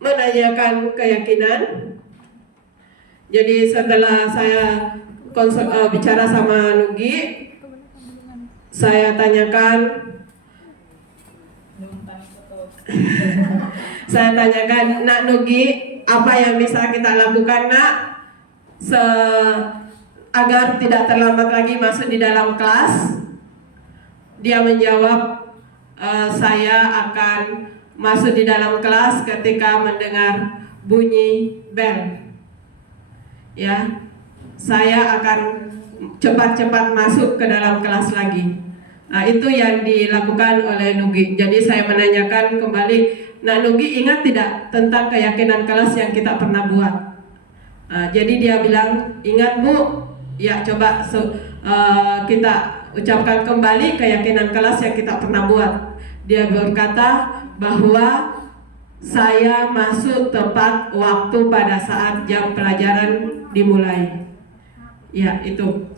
menanyakan keyakinan. Jadi setelah saya bicara sama Nugi, saya tanyakan, Nak Nugi, apa yang bisa kita lakukan, Nak, agar tidak terlambat lagi masuk di dalam kelas? Dia menjawab, saya akan masuk di dalam kelas ketika mendengar bunyi bel. Ya, saya akan cepat-cepat masuk ke dalam kelas lagi. Itu yang dilakukan oleh Nugi. Jadi saya menanyakan kembali, Nak Nugi ingat tidak tentang keyakinan kelas yang kita pernah buat? Jadi dia bilang, ingat Bu, ya coba kita ucapkan kembali keyakinan kelas yang kita pernah buat. Dia berkata bahwa saya masuk tepat waktu pada saat jam pelajaran dimulai. Ya itu.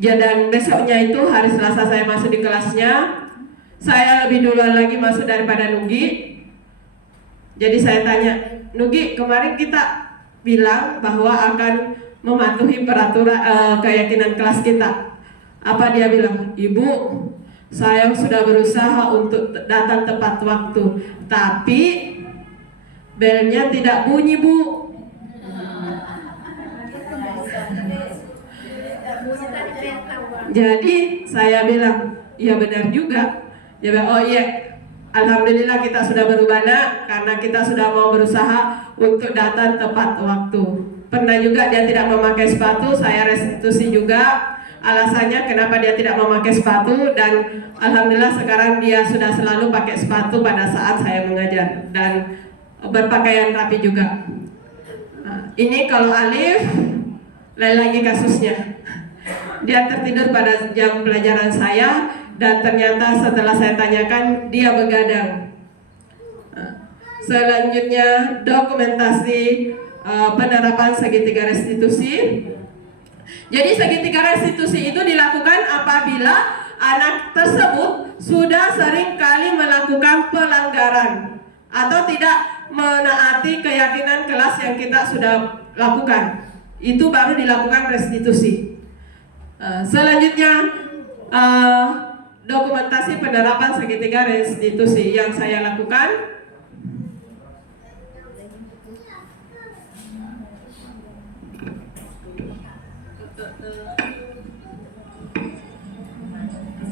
Dan besoknya itu hari Selasa saya masuk di kelasnya. Saya lebih duluan lagi masuk daripada Nugi. Jadi saya tanya, Nugi, kemarin kita bilang bahwa akan mematuhi peraturan keyakinan kelas kita. Apa dia bilang? Ibu, saya sudah berusaha untuk datang tepat waktu, tapi belnya tidak bunyi, Bu. Jadi saya bilang, ya benar juga. Dia bilang, oh iya, alhamdulillah kita sudah berubah nak, karena kita sudah mau berusaha untuk datang tepat waktu. Pernah juga dia tidak memakai sepatu, saya restitusi juga alasannya kenapa dia tidak memakai sepatu, dan alhamdulillah sekarang dia sudah selalu pakai sepatu pada saat saya mengajar dan berpakaian rapi juga. Nah, ini kalau Alif, lain lagi kasusnya. Dia tertidur pada jam pelajaran saya, dan ternyata setelah saya tanyakan dia begadang. Selanjutnya dokumentasi penerapan segitiga restitusi. Jadi segitiga restitusi itu dilakukan apabila anak tersebut sudah sering kali melakukan pelanggaran atau tidak menaati keyakinan kelas yang kita sudah lakukan. Itu baru dilakukan restitusi. Selanjutnya dokumentasi penerapan segitiga restitusi yang saya lakukan.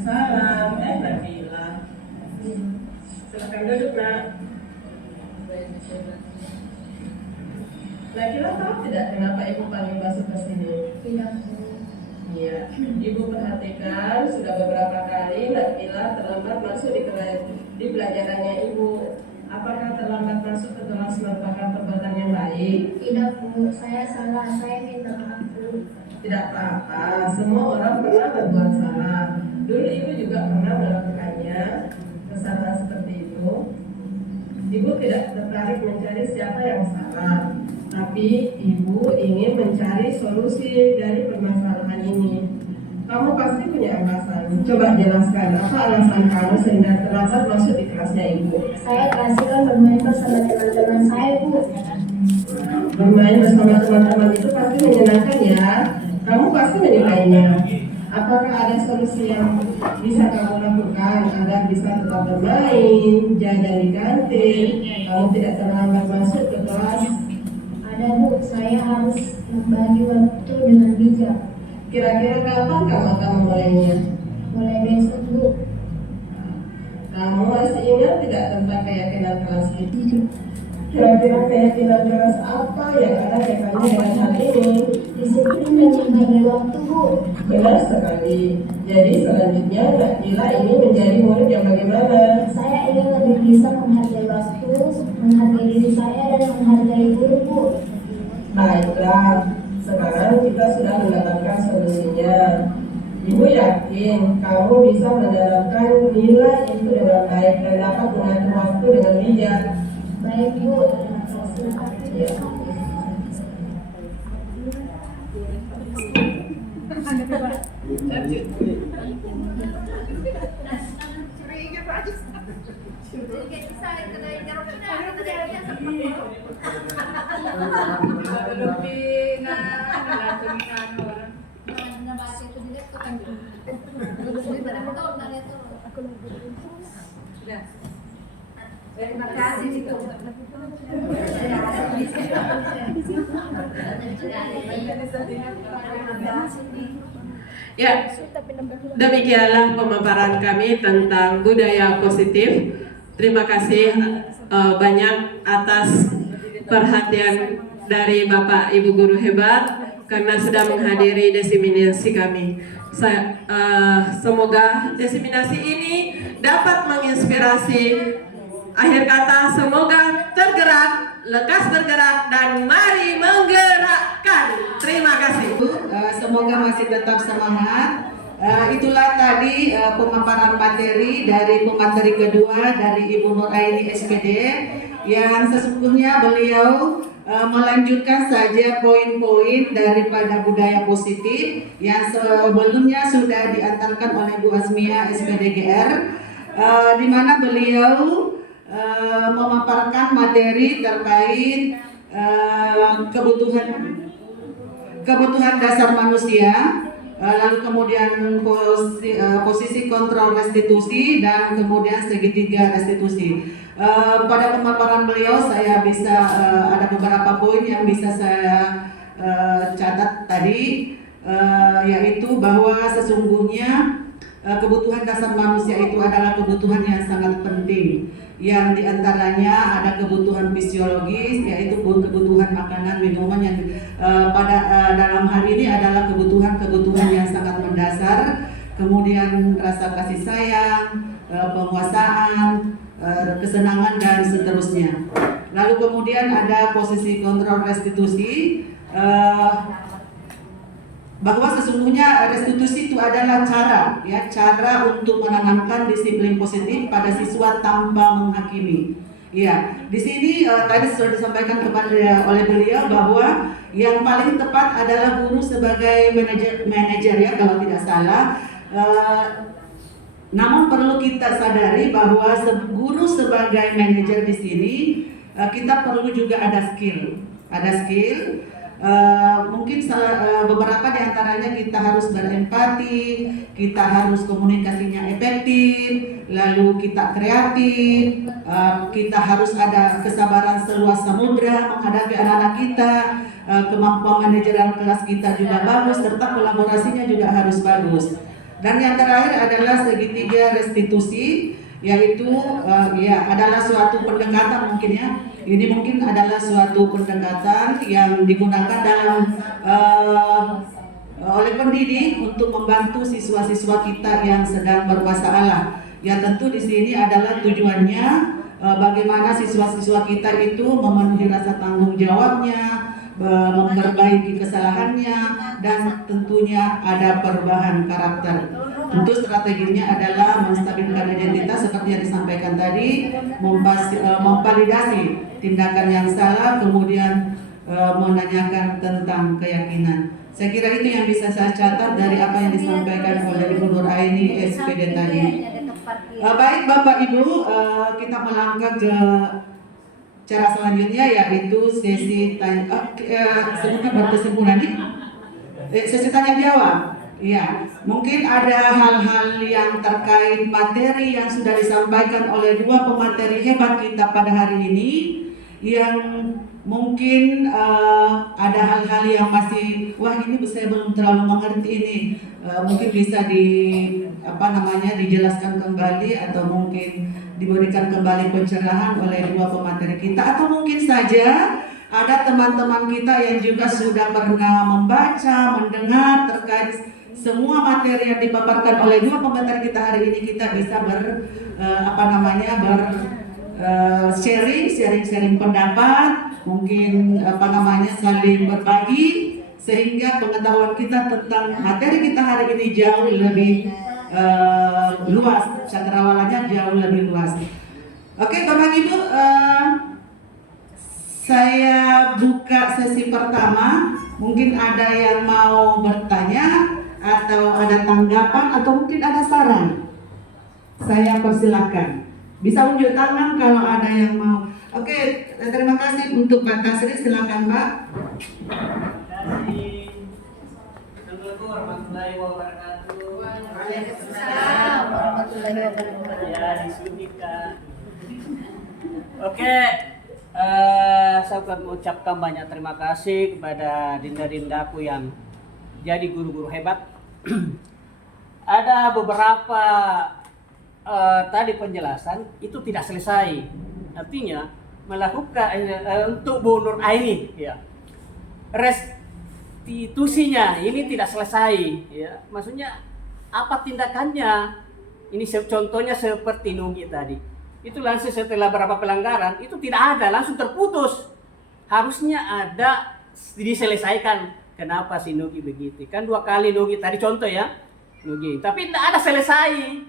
Salam, Nabila. Silakan duduk, Nak. Nabila tahu tidak kenapa Ibu panggil masuk ke sini? Tidak. Iya, Ibu perhatikan sudah beberapa kali Nabila terlambat masuk di pelajarannya Ibu. Apakah terlambat masuk ke kelas merupakan perbuatan yang baik? Tidak, Bu. Saya salah. Saya minta maaf, Bu. Tidak apa-apa, semua orang pernah berbuat salah. Dulu Ibu juga pernah melakukannya, kesalahan seperti itu. Ibu tidak tertarik mencari siapa yang salah, tapi Ibu ingin mencari solusi dari permasalahan ini. Kamu pasti punya alasan. Coba jelaskan, apa alasan kamu sehingga terlambat masuk di kelasnya Ibu? Saya keasikan bermain bersama teman-teman saya, Bu. Bermain bersama teman-teman itu pasti menyenangkan ya. Kamu pasti menyukainya. Apakah ada solusi yang bisa kamu lakukan agar bisa tetap bermain, jajan di kantin, kamu tidak terlambat masuk ke kelas? Ada, Bu. Saya harus membagi waktu dengan bijak. Kira-kira kapan kamu akan memulainya? Mulai besok, Bu. Kamu masih ingat tidak tentang keyakinan kelas itu? Kira-kira keyakinan kelas apa yang ada kaitannya dengan hal ini? Disiplin dan membagi waktu, Bu. Benar sekali. Jadi selanjutnya Nabila ini menjadi murid yang bagaimana? Saya ingin lebih bisa menghargai waktu, menghargai diri saya, dan menghargai guru, Bu. Baiklah, sekarang kita sudah mendapatkan solusinya. Ibu yakin kamu bisa menerapkan nilai itu dengan baik dan dapat mengatur waktu dengan bijak. Baik, Bu. Terima kasih. Ya. Terima kasih, Bu. Ya, demikianlah pemaparan kami tentang budaya positif. Terima kasih banyak atas perhatian dari Bapak Ibu Guru hebat karena sudah menghadiri diseminasi kami. Semoga diseminasi ini dapat menginspirasi Akhir kata, semoga tergerak, lekas bergerak, dan mari menggerakkan. Terima kasih. Semoga masih tetap semangat. Itulah tadi pemaparan materi dari pemateri kedua dari Ibu Nur Aini SPD, yang sesungguhnya beliau melanjutkan saja poin-poin daripada budaya positif yang sebelumnya sudah diantarkan oleh Bu Azmia SPD GR, di mana beliau memaparkan materi terkait kebutuhan dasar manusia, lalu kemudian posisi kontrol restitusi, dan kemudian segitiga restitusi. Pada pemaparan beliau saya bisa ada beberapa poin yang bisa saya catat tadi, yaitu bahwa sesungguhnya kebutuhan dasar manusia itu adalah kebutuhan yang sangat penting, yang diantaranya ada kebutuhan fisiologis, yaitu kebutuhan makanan, minuman, yang dalam hal ini adalah kebutuhan yang sangat mendasar, kemudian rasa kasih sayang, penguasaan, kesenangan, dan seterusnya. Lalu kemudian ada posisi kontrol restitusi, bahwa sesungguhnya restitusi itu adalah cara untuk menanamkan disiplin positif pada siswa tanpa menghakimi. Ya, di sini tadi sudah disampaikan oleh beliau bahwa yang paling tepat adalah guru sebagai manajer ya, kalau tidak salah. Namun perlu kita sadari bahwa guru sebagai manajer di sini kita perlu juga ada skill. Mungkin beberapa diantaranya kita harus berempati, kita harus komunikasinya efektif, lalu kita kreatif, kita harus ada kesabaran seluas samudra menghadapi anak-anak kita, kemampuan manajerial kelas kita juga bagus, serta kolaborasinya juga harus bagus. Dan yang terakhir adalah segitiga restitusi, yaitu adalah suatu pendekatan mungkin ya. Ini mungkin adalah suatu pendekatan yang digunakan oleh pendidik untuk membantu siswa-siswa kita yang sedang bermasalah. Ya tentu di sini adalah tujuannya bagaimana siswa-siswa kita itu memenuhi rasa tanggung jawabnya, memperbaiki kesalahannya, dan tentunya ada perubahan karakter. Tentu strateginya adalah menstabilkan identitas seperti yang disampaikan tadi, memvalidasi tindakan yang salah, kemudian menanyakan tentang keyakinan. Saya kira itu yang bisa saya catat dari apa yang disampaikan oleh Ibu Nur Aini SPD tadi. Baik Bapak Ibu, kita melangkah ke cara selanjutnya, yaitu sesi sebentar berkesimpulan nih. Sesi tanya jawab. Ya, mungkin ada hal-hal yang terkait materi yang sudah disampaikan oleh dua pemateri hebat kita pada hari ini, yang mungkin ada hal-hal yang masih ini saya belum terlalu mengerti ini, mungkin bisa dijelaskan kembali, atau mungkin diberikan kembali pencerahan oleh dua pemateri kita, atau mungkin saja ada teman-teman kita yang juga sudah pernah membaca, mendengar terkait semua materi yang dipaparkan oleh dua pemateri kita hari ini, kita bisa sharing pendapat, mungkin saling berbagi, sehingga pengetahuan kita tentang materi kita hari ini jauh lebih luas, cakrawalanya jauh lebih luas. Oke Bapak Ibu, saya buka sesi pertama. Mungkin ada yang mau bertanya, atau ada tanggapan, atau mungkin ada saran. Saya persilahkan. Bisa unjuk tangan kalau ada yang mau. Oke, terima kasih untuk Pak Tasri. Silakan Pak. Assalamualaikum warahmatullahi wabarakatuh. Waalaikumsalam warahmatullahi wabarakatuh. Ya, disuntikan. Oke, saya akan mengucapkan banyak terima kasih kepada dinda-dindaku yang jadi guru-guru hebat. Ada beberapa tadi penjelasan itu tidak selesai. Artinya melakukan untuk Bu Nur Aini, ya, restitusinya ini tidak selesai, ya. Maksudnya apa tindakannya? Ini contohnya seperti Nunggi tadi. itu langsung setelah berapa pelanggaran itu tidak ada, langsung terputus. Harusnya ada diselesaikan. Kenapa si Nugi begitu? Kan 2 kali Nugi tadi contoh ya, Nugi, tapi tidak ada selesai.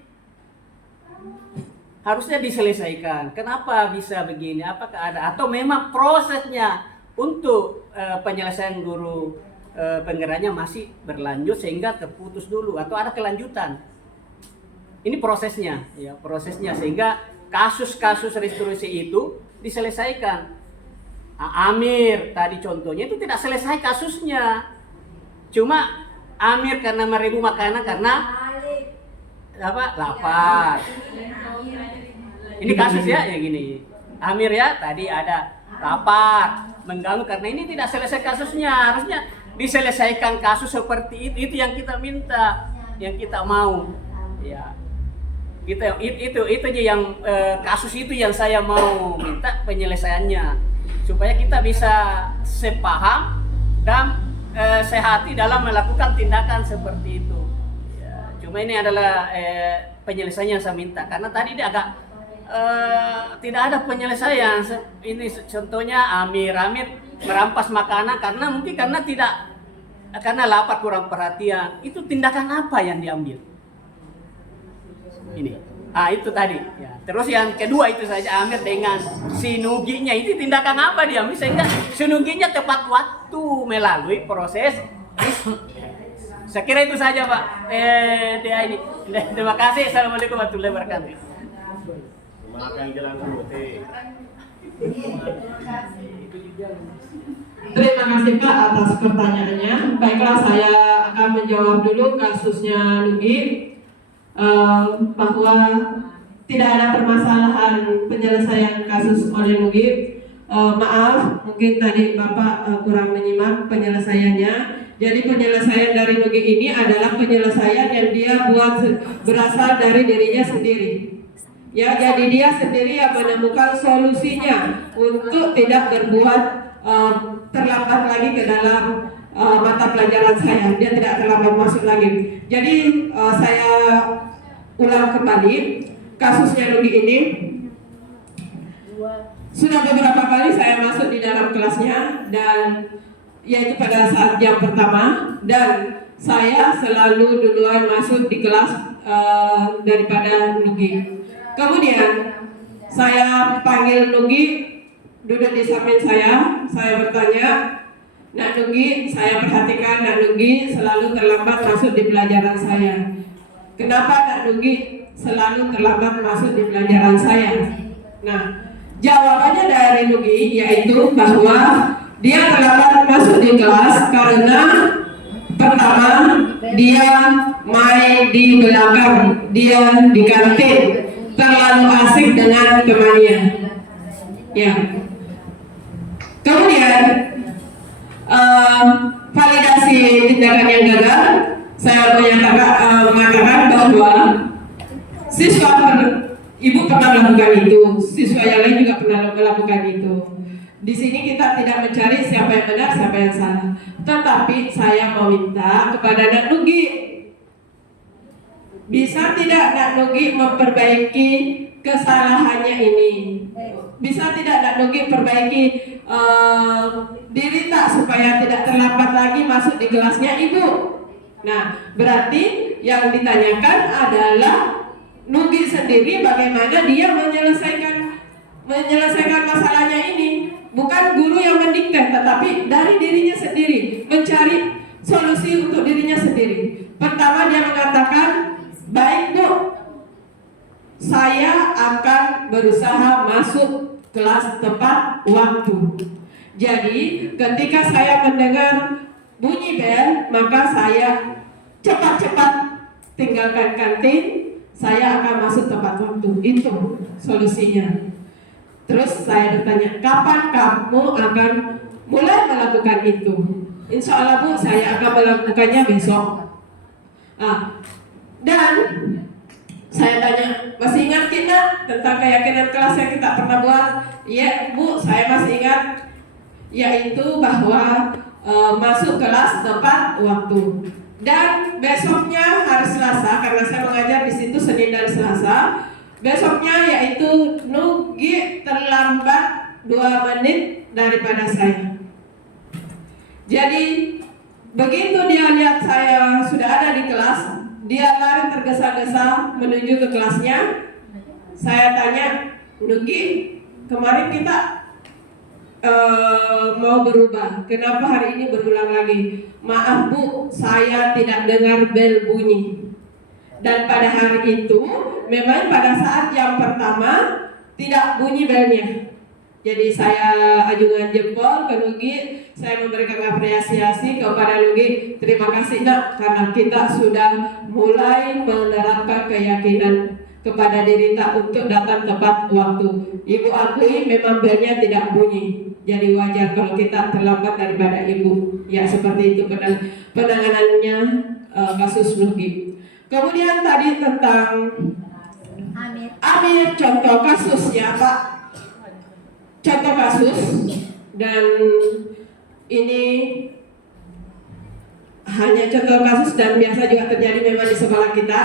Harusnya diselesaikan. Kenapa bisa begini? Apakah ada atau memang prosesnya untuk penyelesaian guru penggeraknya masih berlanjut sehingga terputus dulu atau ada kelanjutan? Ini prosesnya, ya prosesnya sehingga kasus-kasus restitusi itu diselesaikan. Amir tadi contohnya itu tidak selesai kasusnya. Cuma Amir karena meribu makanan karena lapar. Ini kasus ya, yang gini. Amir ya tadi ada lapar, mengganggu karena ini tidak selesai kasusnya. Harusnya diselesaikan kasus seperti itu yang kita minta, yang kita mau. Ya. Itu aja yang kasus itu yang saya mau minta penyelesaiannya supaya kita bisa sepaham dan sehati dalam melakukan tindakan seperti itu. Ya, cuma ini adalah penyelesaian yang saya minta karena tadi dia agak tidak ada penyelesaian. Ini contohnya Amir merampas makanan karena lapar kurang perhatian. Itu tindakan apa yang diambil? Ini. Itu tadi. Ya. Terus yang kedua itu saja Amir dengan si Nuginya itu tindakan apa diambil sehingga si Nuginya tepat waktu melalui proses. Saya kira itu saja Pak. Dia ini. Terima kasih. Assalamualaikum warahmatullahi wabarakatuh. Makan jalan dulu, Terima kasih Pak atas pertanyaannya. Baiklah, saya akan menjawab dulu kasusnya Nugi. Bahwa tidak ada permasalahan penyelesaian kasus oleh Nugi. Maaf, mungkin tadi Bapak kurang menyimak penyelesaiannya. Jadi penyelesaian dari Nugi ini adalah penyelesaian yang dia buat berasal dari dirinya sendiri. Ya, jadi dia sendiri yang menemukan solusinya untuk tidak berbuat terlambat lagi ke dalam mata pelajaran saya. Dia tidak terlambat masuk lagi. Jadi saya ulang kembali kasusnya Nugi ini. Sudah beberapa kali saya masuk di dalam kelasnya dan yaitu pada saat jam pertama dan saya selalu duluan masuk di kelas daripada Nugi. Kemudian saya panggil Nugi duduk di samping saya bertanya, Nak Nugi, saya perhatikan Nak Nugi selalu terlambat masuk di pelajaran saya. Kenapa Nak Nugi selalu terlambat masuk di pelajaran saya? Nah, jawabannya dari Nugi yaitu bahwa dia terlambat masuk di kelas karena pertama dia main di belakang, dia di kantin. Terlalu asik dengan temannya. Ya. Kemudian validasi tindakan yang gagal, saya mengatakan bahwa ibu pernah melakukan itu, siswa yang lain juga pernah melakukan itu. Di sini kita tidak mencari siapa yang benar, siapa yang salah. Tetapi saya mau minta kepada Nak Nugi, bisa tidak Nak Nugi memperbaiki kesalahannya ini? Bisa tidak Nak Nugi perbaiki diri tak supaya tidak terlambat lagi masuk di kelasnya Ibu? Nah, berarti yang ditanyakan adalah Nugi sendiri bagaimana dia menyelesaikan masalahnya ini. Bukan guru yang mendikte, tetapi dari dirinya sendiri mencari solusi untuk dirinya sendiri. Pertama dia mengatakan, baik Bu, saya akan berusaha masuk kelas tepat waktu. Jadi ketika saya mendengar bunyi bel, maka saya cepat-cepat tinggalkan kantin, saya akan masuk tepat waktu. Itu solusinya. Terus saya bertanya, kapan kamu akan mulai melakukan itu? Insya Allah Bu, saya akan melakukannya besok. Dan saya tanya, masih ingat kita tentang keyakinan kelas yang kita pernah buat? Iya Bu, saya masih ingat. Yaitu bahwa masuk kelas tepat waktu. Dan besoknya hari Selasa, karena saya mengajar di situ Senin dan Selasa. Besoknya yaitu Nugi terlambat 2 menit daripada saya. Jadi begitu dia lihat saya sudah ada di kelas, dia lari tergesa-gesa menuju ke kelasnya. Saya tanya, Nugi, kemarin kita mau berubah, kenapa hari ini berulang lagi? Maaf Bu, saya tidak dengar bel bunyi. Dan pada hari itu memang pada saat yang pertama tidak bunyi belnya. Jadi saya ajukan jempol ke Nugi, saya memberikan apresiasi kepada Nugi. Terima kasih Nak, karena kita sudah mulai menerapkan keyakinan kepada diri tak untuk datang tepat waktu. Ibu akui memang belnya tidak bunyi. Jadi wajar kalau kita terlambat daripada ibu. Ya seperti itu penanganannya kasus Nugi. Kemudian tadi tentang Amir, contoh kasusnya Pak. Contoh kasus, dan ini hanya contoh kasus dan biasa juga terjadi memang di sekolah kita.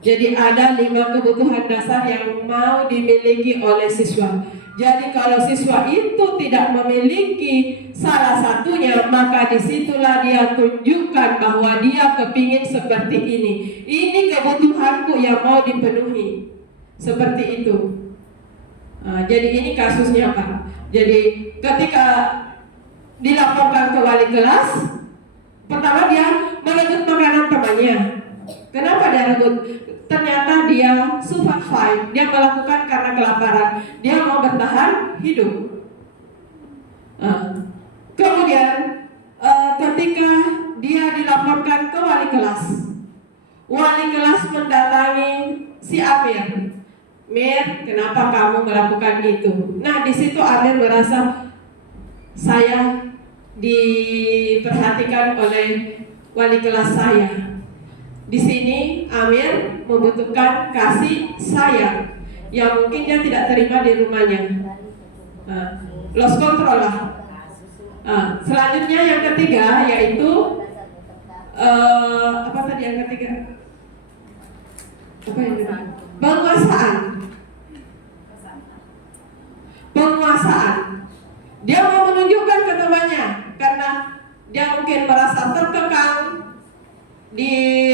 Jadi ada 5 kebutuhan dasar yang mau dimiliki oleh siswa. Jadi kalau siswa itu tidak memiliki salah satunya, maka disitulah dia tunjukkan bahwa dia kepingin seperti ini. Ini kebutuhanku yang mau dipenuhi. Seperti itu. Jadi ini kasusnya Pak. Jadi ketika dilaporkan ke wali kelas, pertama dia merebut makanan temannya. Kenapa dia rebut? Ternyata dia survive, dia melakukan karena kelaparan, dia mau bertahan hidup. Kemudian ketika dia dilaporkan ke wali kelas mendatangi si Amir. Mir, kenapa kamu melakukan itu? Nah, di situ Amir merasa saya diperhatikan oleh wali kelas saya. Di sini Amir membutuhkan kasih sayang yang mungkin dia tidak terima di rumahnya. Lost control lah. Selanjutnya yang ketiga yaitu apa tadi yang ketiga? Apa yang ketiga? Penguasaan. Dia mau menunjukkan ke temannya karena dia mungkin merasa terkekang di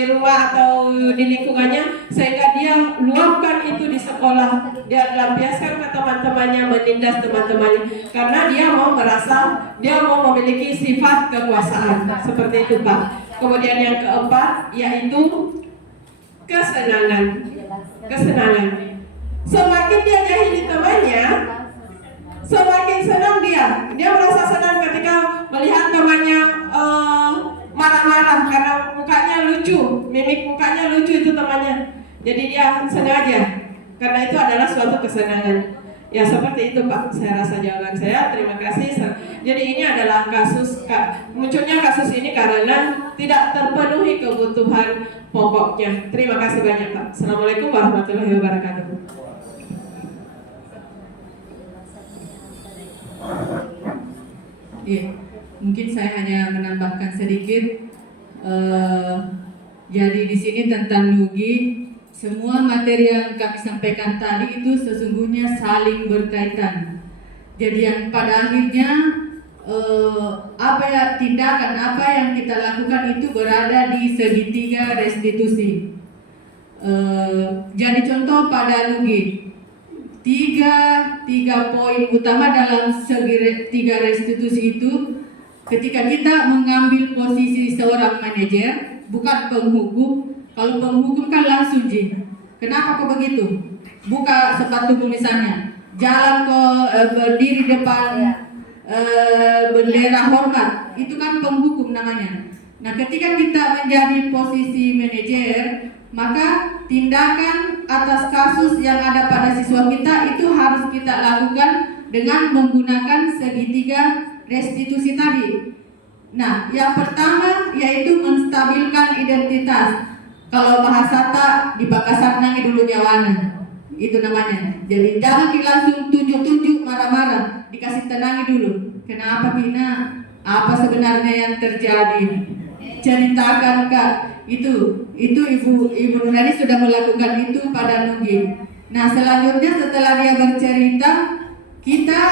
rumah atau di lingkungannya, sehingga dia luapkan itu di sekolah. Dia lampiaskan ke teman-temannya, menindas teman-temannya, karena dia mau merasa dia mau memiliki sifat kekuasaan. Seperti itu Pak. Kemudian yang keempat yaitu kesenangan. Semakin dia jahili temannya, semakin senang dia. Dia merasa senang ketika melihat temannya marah-marah karena mukanya lucu, mimik mukanya lucu itu temannya. Jadi dia sengaja, karena itu adalah suatu kesenangan. Ya seperti itu Pak, saya rasa jawaban saya. Terima kasih. Jadi ini adalah munculnya kasus ini karena tidak terpenuhi kebutuhan pokoknya. Terima kasih banyak Pak. Assalamualaikum warahmatullahi wabarakatuh. Iya, mungkin saya hanya menambahkan sedikit. Jadi di sini tentang Nugi, semua materi yang kami sampaikan tadi itu sesungguhnya saling berkaitan. Jadi yang pada akhirnya tindakan apa yang kita lakukan itu berada di segitiga restitusi. Jadi contoh pada Nugi, tiga poin utama dalam tiga restitusi itu, ketika kita mengambil posisi seorang manajer, bukan penghukum. Kalau penghukum kan langsung kenapa kok begitu? Buka sepatu misalnya, jalan ke berdiri depan bendera hormat, itu kan penghukum namanya. Nah, ketika kita menjadi posisi manajer, maka tindakan atas kasus yang ada pada siswa kita itu harus kita lakukan dengan menggunakan segitiga restitusi tadi. Nah, yang pertama yaitu menstabilkan identitas. Kalau bahasa tak dibakasar nangi dulu nyawana, itu namanya. Jadi jangan langsung tunjuk-tunjuk marah-marah, dikasih tenangi dulu. Kenapa Pina? Apa sebenarnya yang terjadi? Ceritakan Kak. Itu Ibu Nurani sudah melakukan itu pada Nugi. Nah, selanjutnya setelah dia bercerita, kita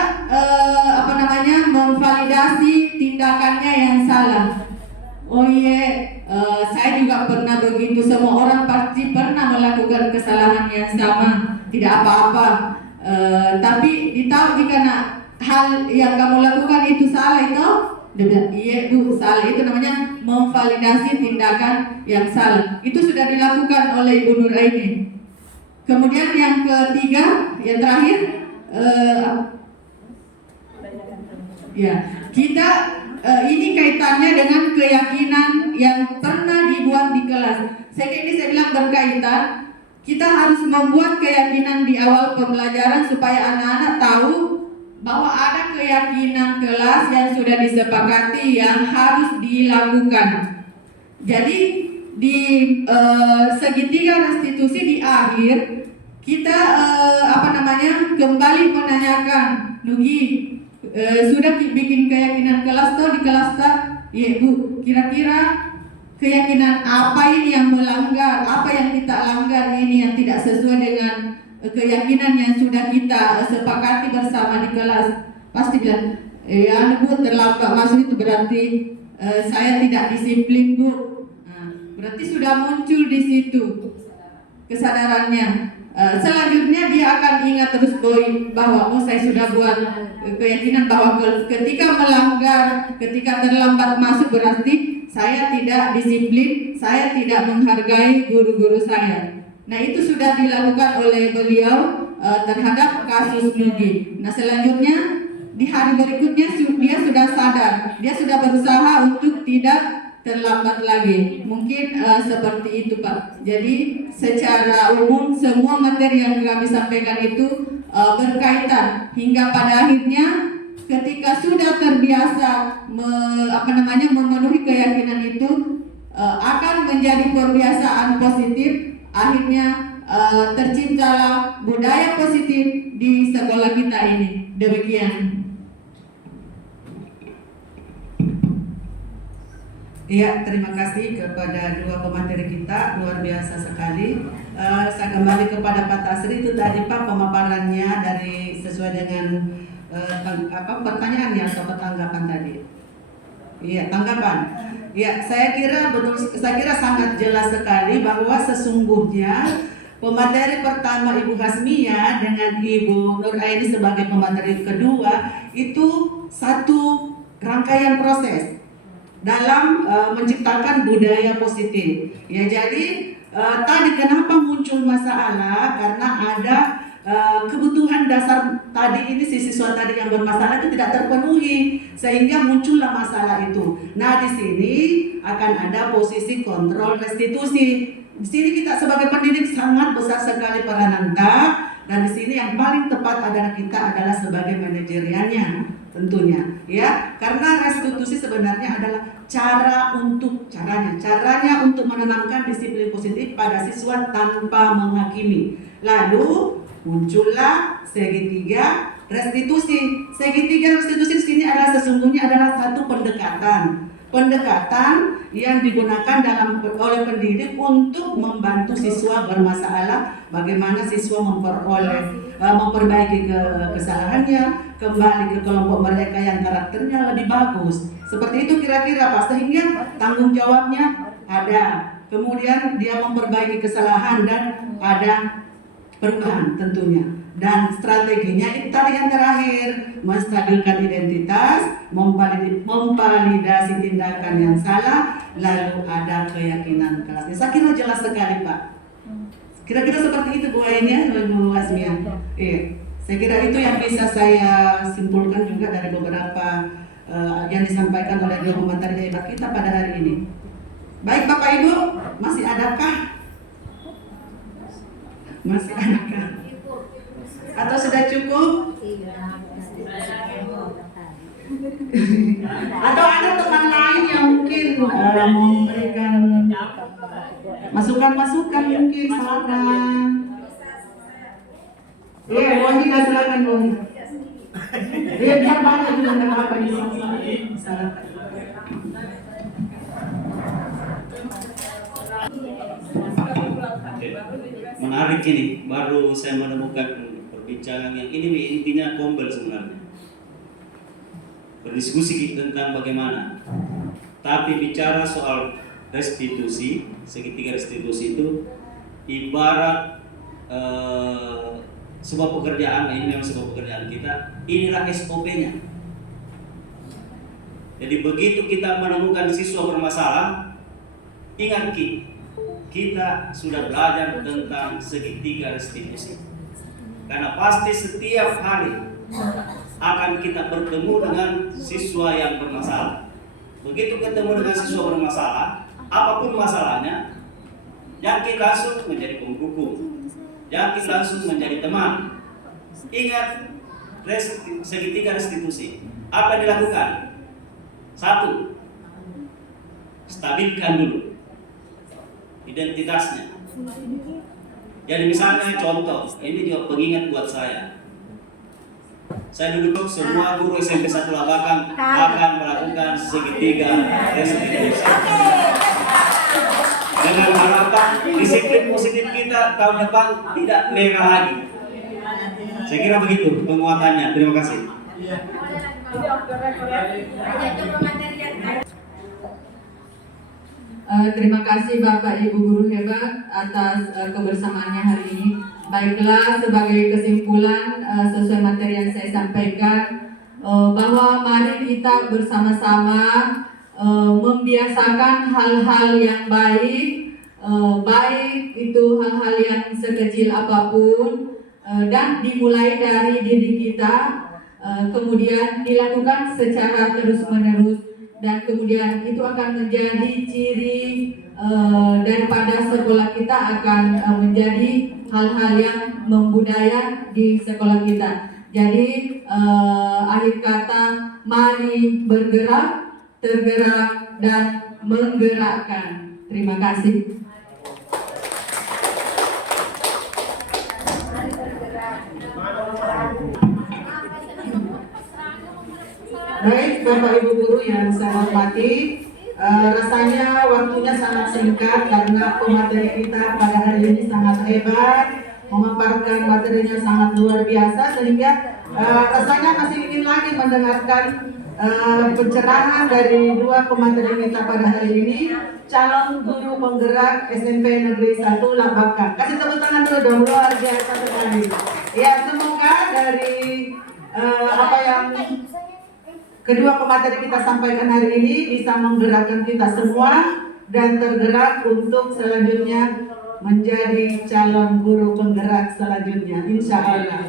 memvalidasi tindakannya yang salah. Oh iya, saya juga pernah begitu. Semua orang pasti pernah melakukan kesalahan yang sama, tidak apa-apa. Tapi ditahu jika hal yang kamu lakukan itu salah itu, dia bilang, iya Bu, salah. Itu namanya memvalidasi tindakan yang salah. Itu sudah dilakukan oleh Ibu Nuraini. Kemudian yang ketiga, yang terakhir, kita ini kaitannya dengan keyakinan yang pernah dibuat di kelas. Ini saya bilang berkaitan. Kita harus membuat keyakinan di awal pembelajaran supaya anak-anak tahu bahwa ada keyakinan kelas yang sudah disepakati yang harus dilakukan. Jadi di segitiga restitusi di akhir kita kembali menanyakan, Nugi, sudah bikin keyakinan kelas toh di kelas tak? Iya Bu, kira-kira keyakinan apa ini yang melanggar, apa yang kita langgar ini yang tidak sesuai dengan keyakinan yang sudah kita sepakati bersama di kelas. Pasti bilang, Bu terlambat masuk itu berarti saya tidak disiplin Bu. Nah, berarti sudah muncul di situ kesadarannya. Selanjutnya dia akan ingat terus bahwa saya sudah buat keyakinan bahwa ketika melanggar, ketika terlambat masuk berarti saya tidak disiplin, saya tidak menghargai guru-guru saya. Nah, itu sudah dilakukan oleh beliau terhadap kasus Nugi. Nah, selanjutnya di hari berikutnya dia sudah sadar, dia sudah berusaha untuk tidak terlambat lagi. Mungkin seperti itu Pak. Jadi secara umum semua materi yang kami sampaikan itu berkaitan hingga pada akhirnya ketika sudah terbiasa memenuhi keyakinan itu akan menjadi kebiasaan positif. Akhirnya terciptalah budaya positif di sekolah kita ini. Demikian. Iya, terima kasih kepada dua pemateri kita, luar biasa sekali. Saya kembali kepada Pak Tasri. Itu tadi Pak pemaparannya dari sesuai dengan pertanyaannya atau tanggapan tadi. Iya, tanggapan. Ya, saya kira sangat jelas sekali bahwa sesungguhnya pemateri pertama Ibu Hasmia dengan Ibu Nuraini sebagai pemateri kedua itu satu rangkaian proses dalam menciptakan budaya positif. Ya, jadi tadi kenapa muncul masalah karena ada kebutuhan dasar tadi ini si siswa tadi yang bermasalah itu tidak terpenuhi sehingga muncullah masalah itu. Nah, di sini akan ada posisi kontrol restitusi. Di sini kita sebagai pendidik sangat besar sekali perananta dan di sini yang paling tepat adalah sebagai manajerialnya tentunya ya, karena restitusi sebenarnya adalah caranya untuk menanamkan disiplin positif pada siswa tanpa menghakimi. Lalu muncullah segitiga restitusi. Segitiga restitusi di sini sesungguhnya adalah satu pendekatan yang digunakan oleh pendidik untuk membantu siswa bermasalah, bagaimana siswa memperbaiki kesalahannya, kembali ke kelompok mereka yang karakternya lebih bagus. Seperti itu kira-kira Pak, sehingga tanggung jawabnya ada. Kemudian dia memperbaiki kesalahan dan ada perubahan tentunya. Dan strateginya itu tadi yang terakhir, menstabilkan identitas, memvalidasi tindakan yang salah, lalu ada keyakinan kelasnya. Saya kira jelas sekali Pak. Kira-kira seperti itu Bu Aini ya, Bu Hasmia. Iya. Saya kira itu yang bisa saya simpulkan juga dari beberapa yang disampaikan oleh dua pemateri hebat kita pada hari ini. Baik Bapak Ibu, masih adakah? Masih adakah? Atau sudah cukup? Atau ada teman lain yang mungkin memberikan masukan-masukan mungkin saran? Iya, Boni silakan Boni. Dia biar banyak juga dengan apa di sini. Menarik ini, baru saya menemukan perbincangan yang ini intinya kombel sebenarnya. Berdiskusi tentang bagaimana. Tapi bicara soal restitusi, segitiga restitusi itu ibarat sebuah pekerjaan, ini memang sebuah pekerjaan kita, inilah SOP-nya. Jadi begitu kita menemukan siswa bermasalah, ingat kita sudah belajar tentang segitiga restitusi. Karena pasti setiap hari akan kita bertemu dengan siswa yang bermasalah. Begitu ketemu dengan siswa bermasalah, apapun masalahnya, yakin langsung menjadi penghukum, yakin langsung menjadi teman. Ingat segitiga restitusi. Apa yang dilakukan? 1. Stabilkan dulu identitasnya. Jadi misalnya contoh, ini juga pengingat buat saya. Saya duduk semua guru SMP 1 Labakan akan melakukan segitiga restitusi. Dengan harapan disiplin positif kita tahun depan tidak lengah lagi. Saya kira begitu penguatannya. Terima kasih. Terima kasih Bapak Ibu Guru hebat atas kebersamaannya hari ini. Baiklah, sebagai kesimpulan sesuai materi yang saya sampaikan, bahwa mari kita bersama-sama membiasakan hal-hal yang baik, baik itu hal-hal yang sekecil apapun, dan dimulai dari diri kita, kemudian dilakukan secara terus-menerus, dan kemudian itu akan menjadi ciri daripada sekolah kita akan menjadi hal-hal yang membudaya di sekolah kita. Jadi akhir kata, mari bergerak, tergerak, dan menggerakkan. Terima kasih. Baik, Bapak Ibu Guru yang saya hormati, rasanya waktunya sangat singkat karena pemateri kita pada hari ini sangat hebat, memaparkan materinya sangat luar biasa, sehingga rasanya masih ingin lagi mendengarkan pencerahan dari dua pemateri kita pada hari ini, calon guru penggerak SMP Negeri 1 Labakan. Kasih tepuk tangan dulu dong, luar biasa sekali. Ya, semoga dari apa yang kedua pemateri kita sampaikan hari ini bisa menggerakkan kita semua dan tergerak untuk selanjutnya menjadi calon guru penggerak selanjutnya, insya Allah.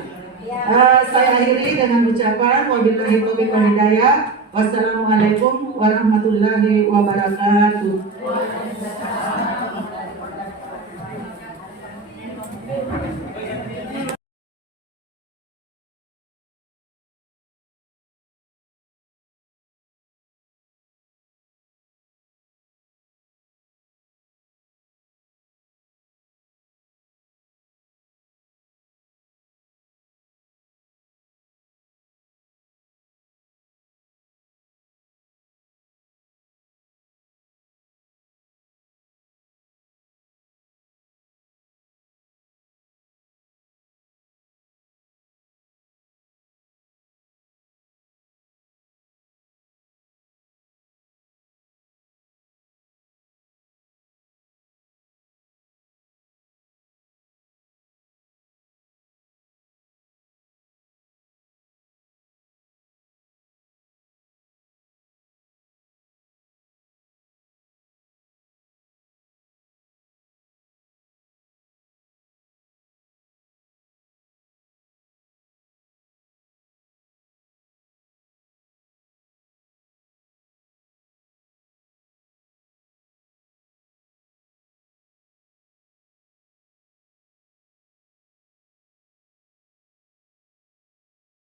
Saya akhiri dengan ucapan wabillahi taufiq wal hidayah. Wassalamualaikum warahmatullahi wabarakatuh.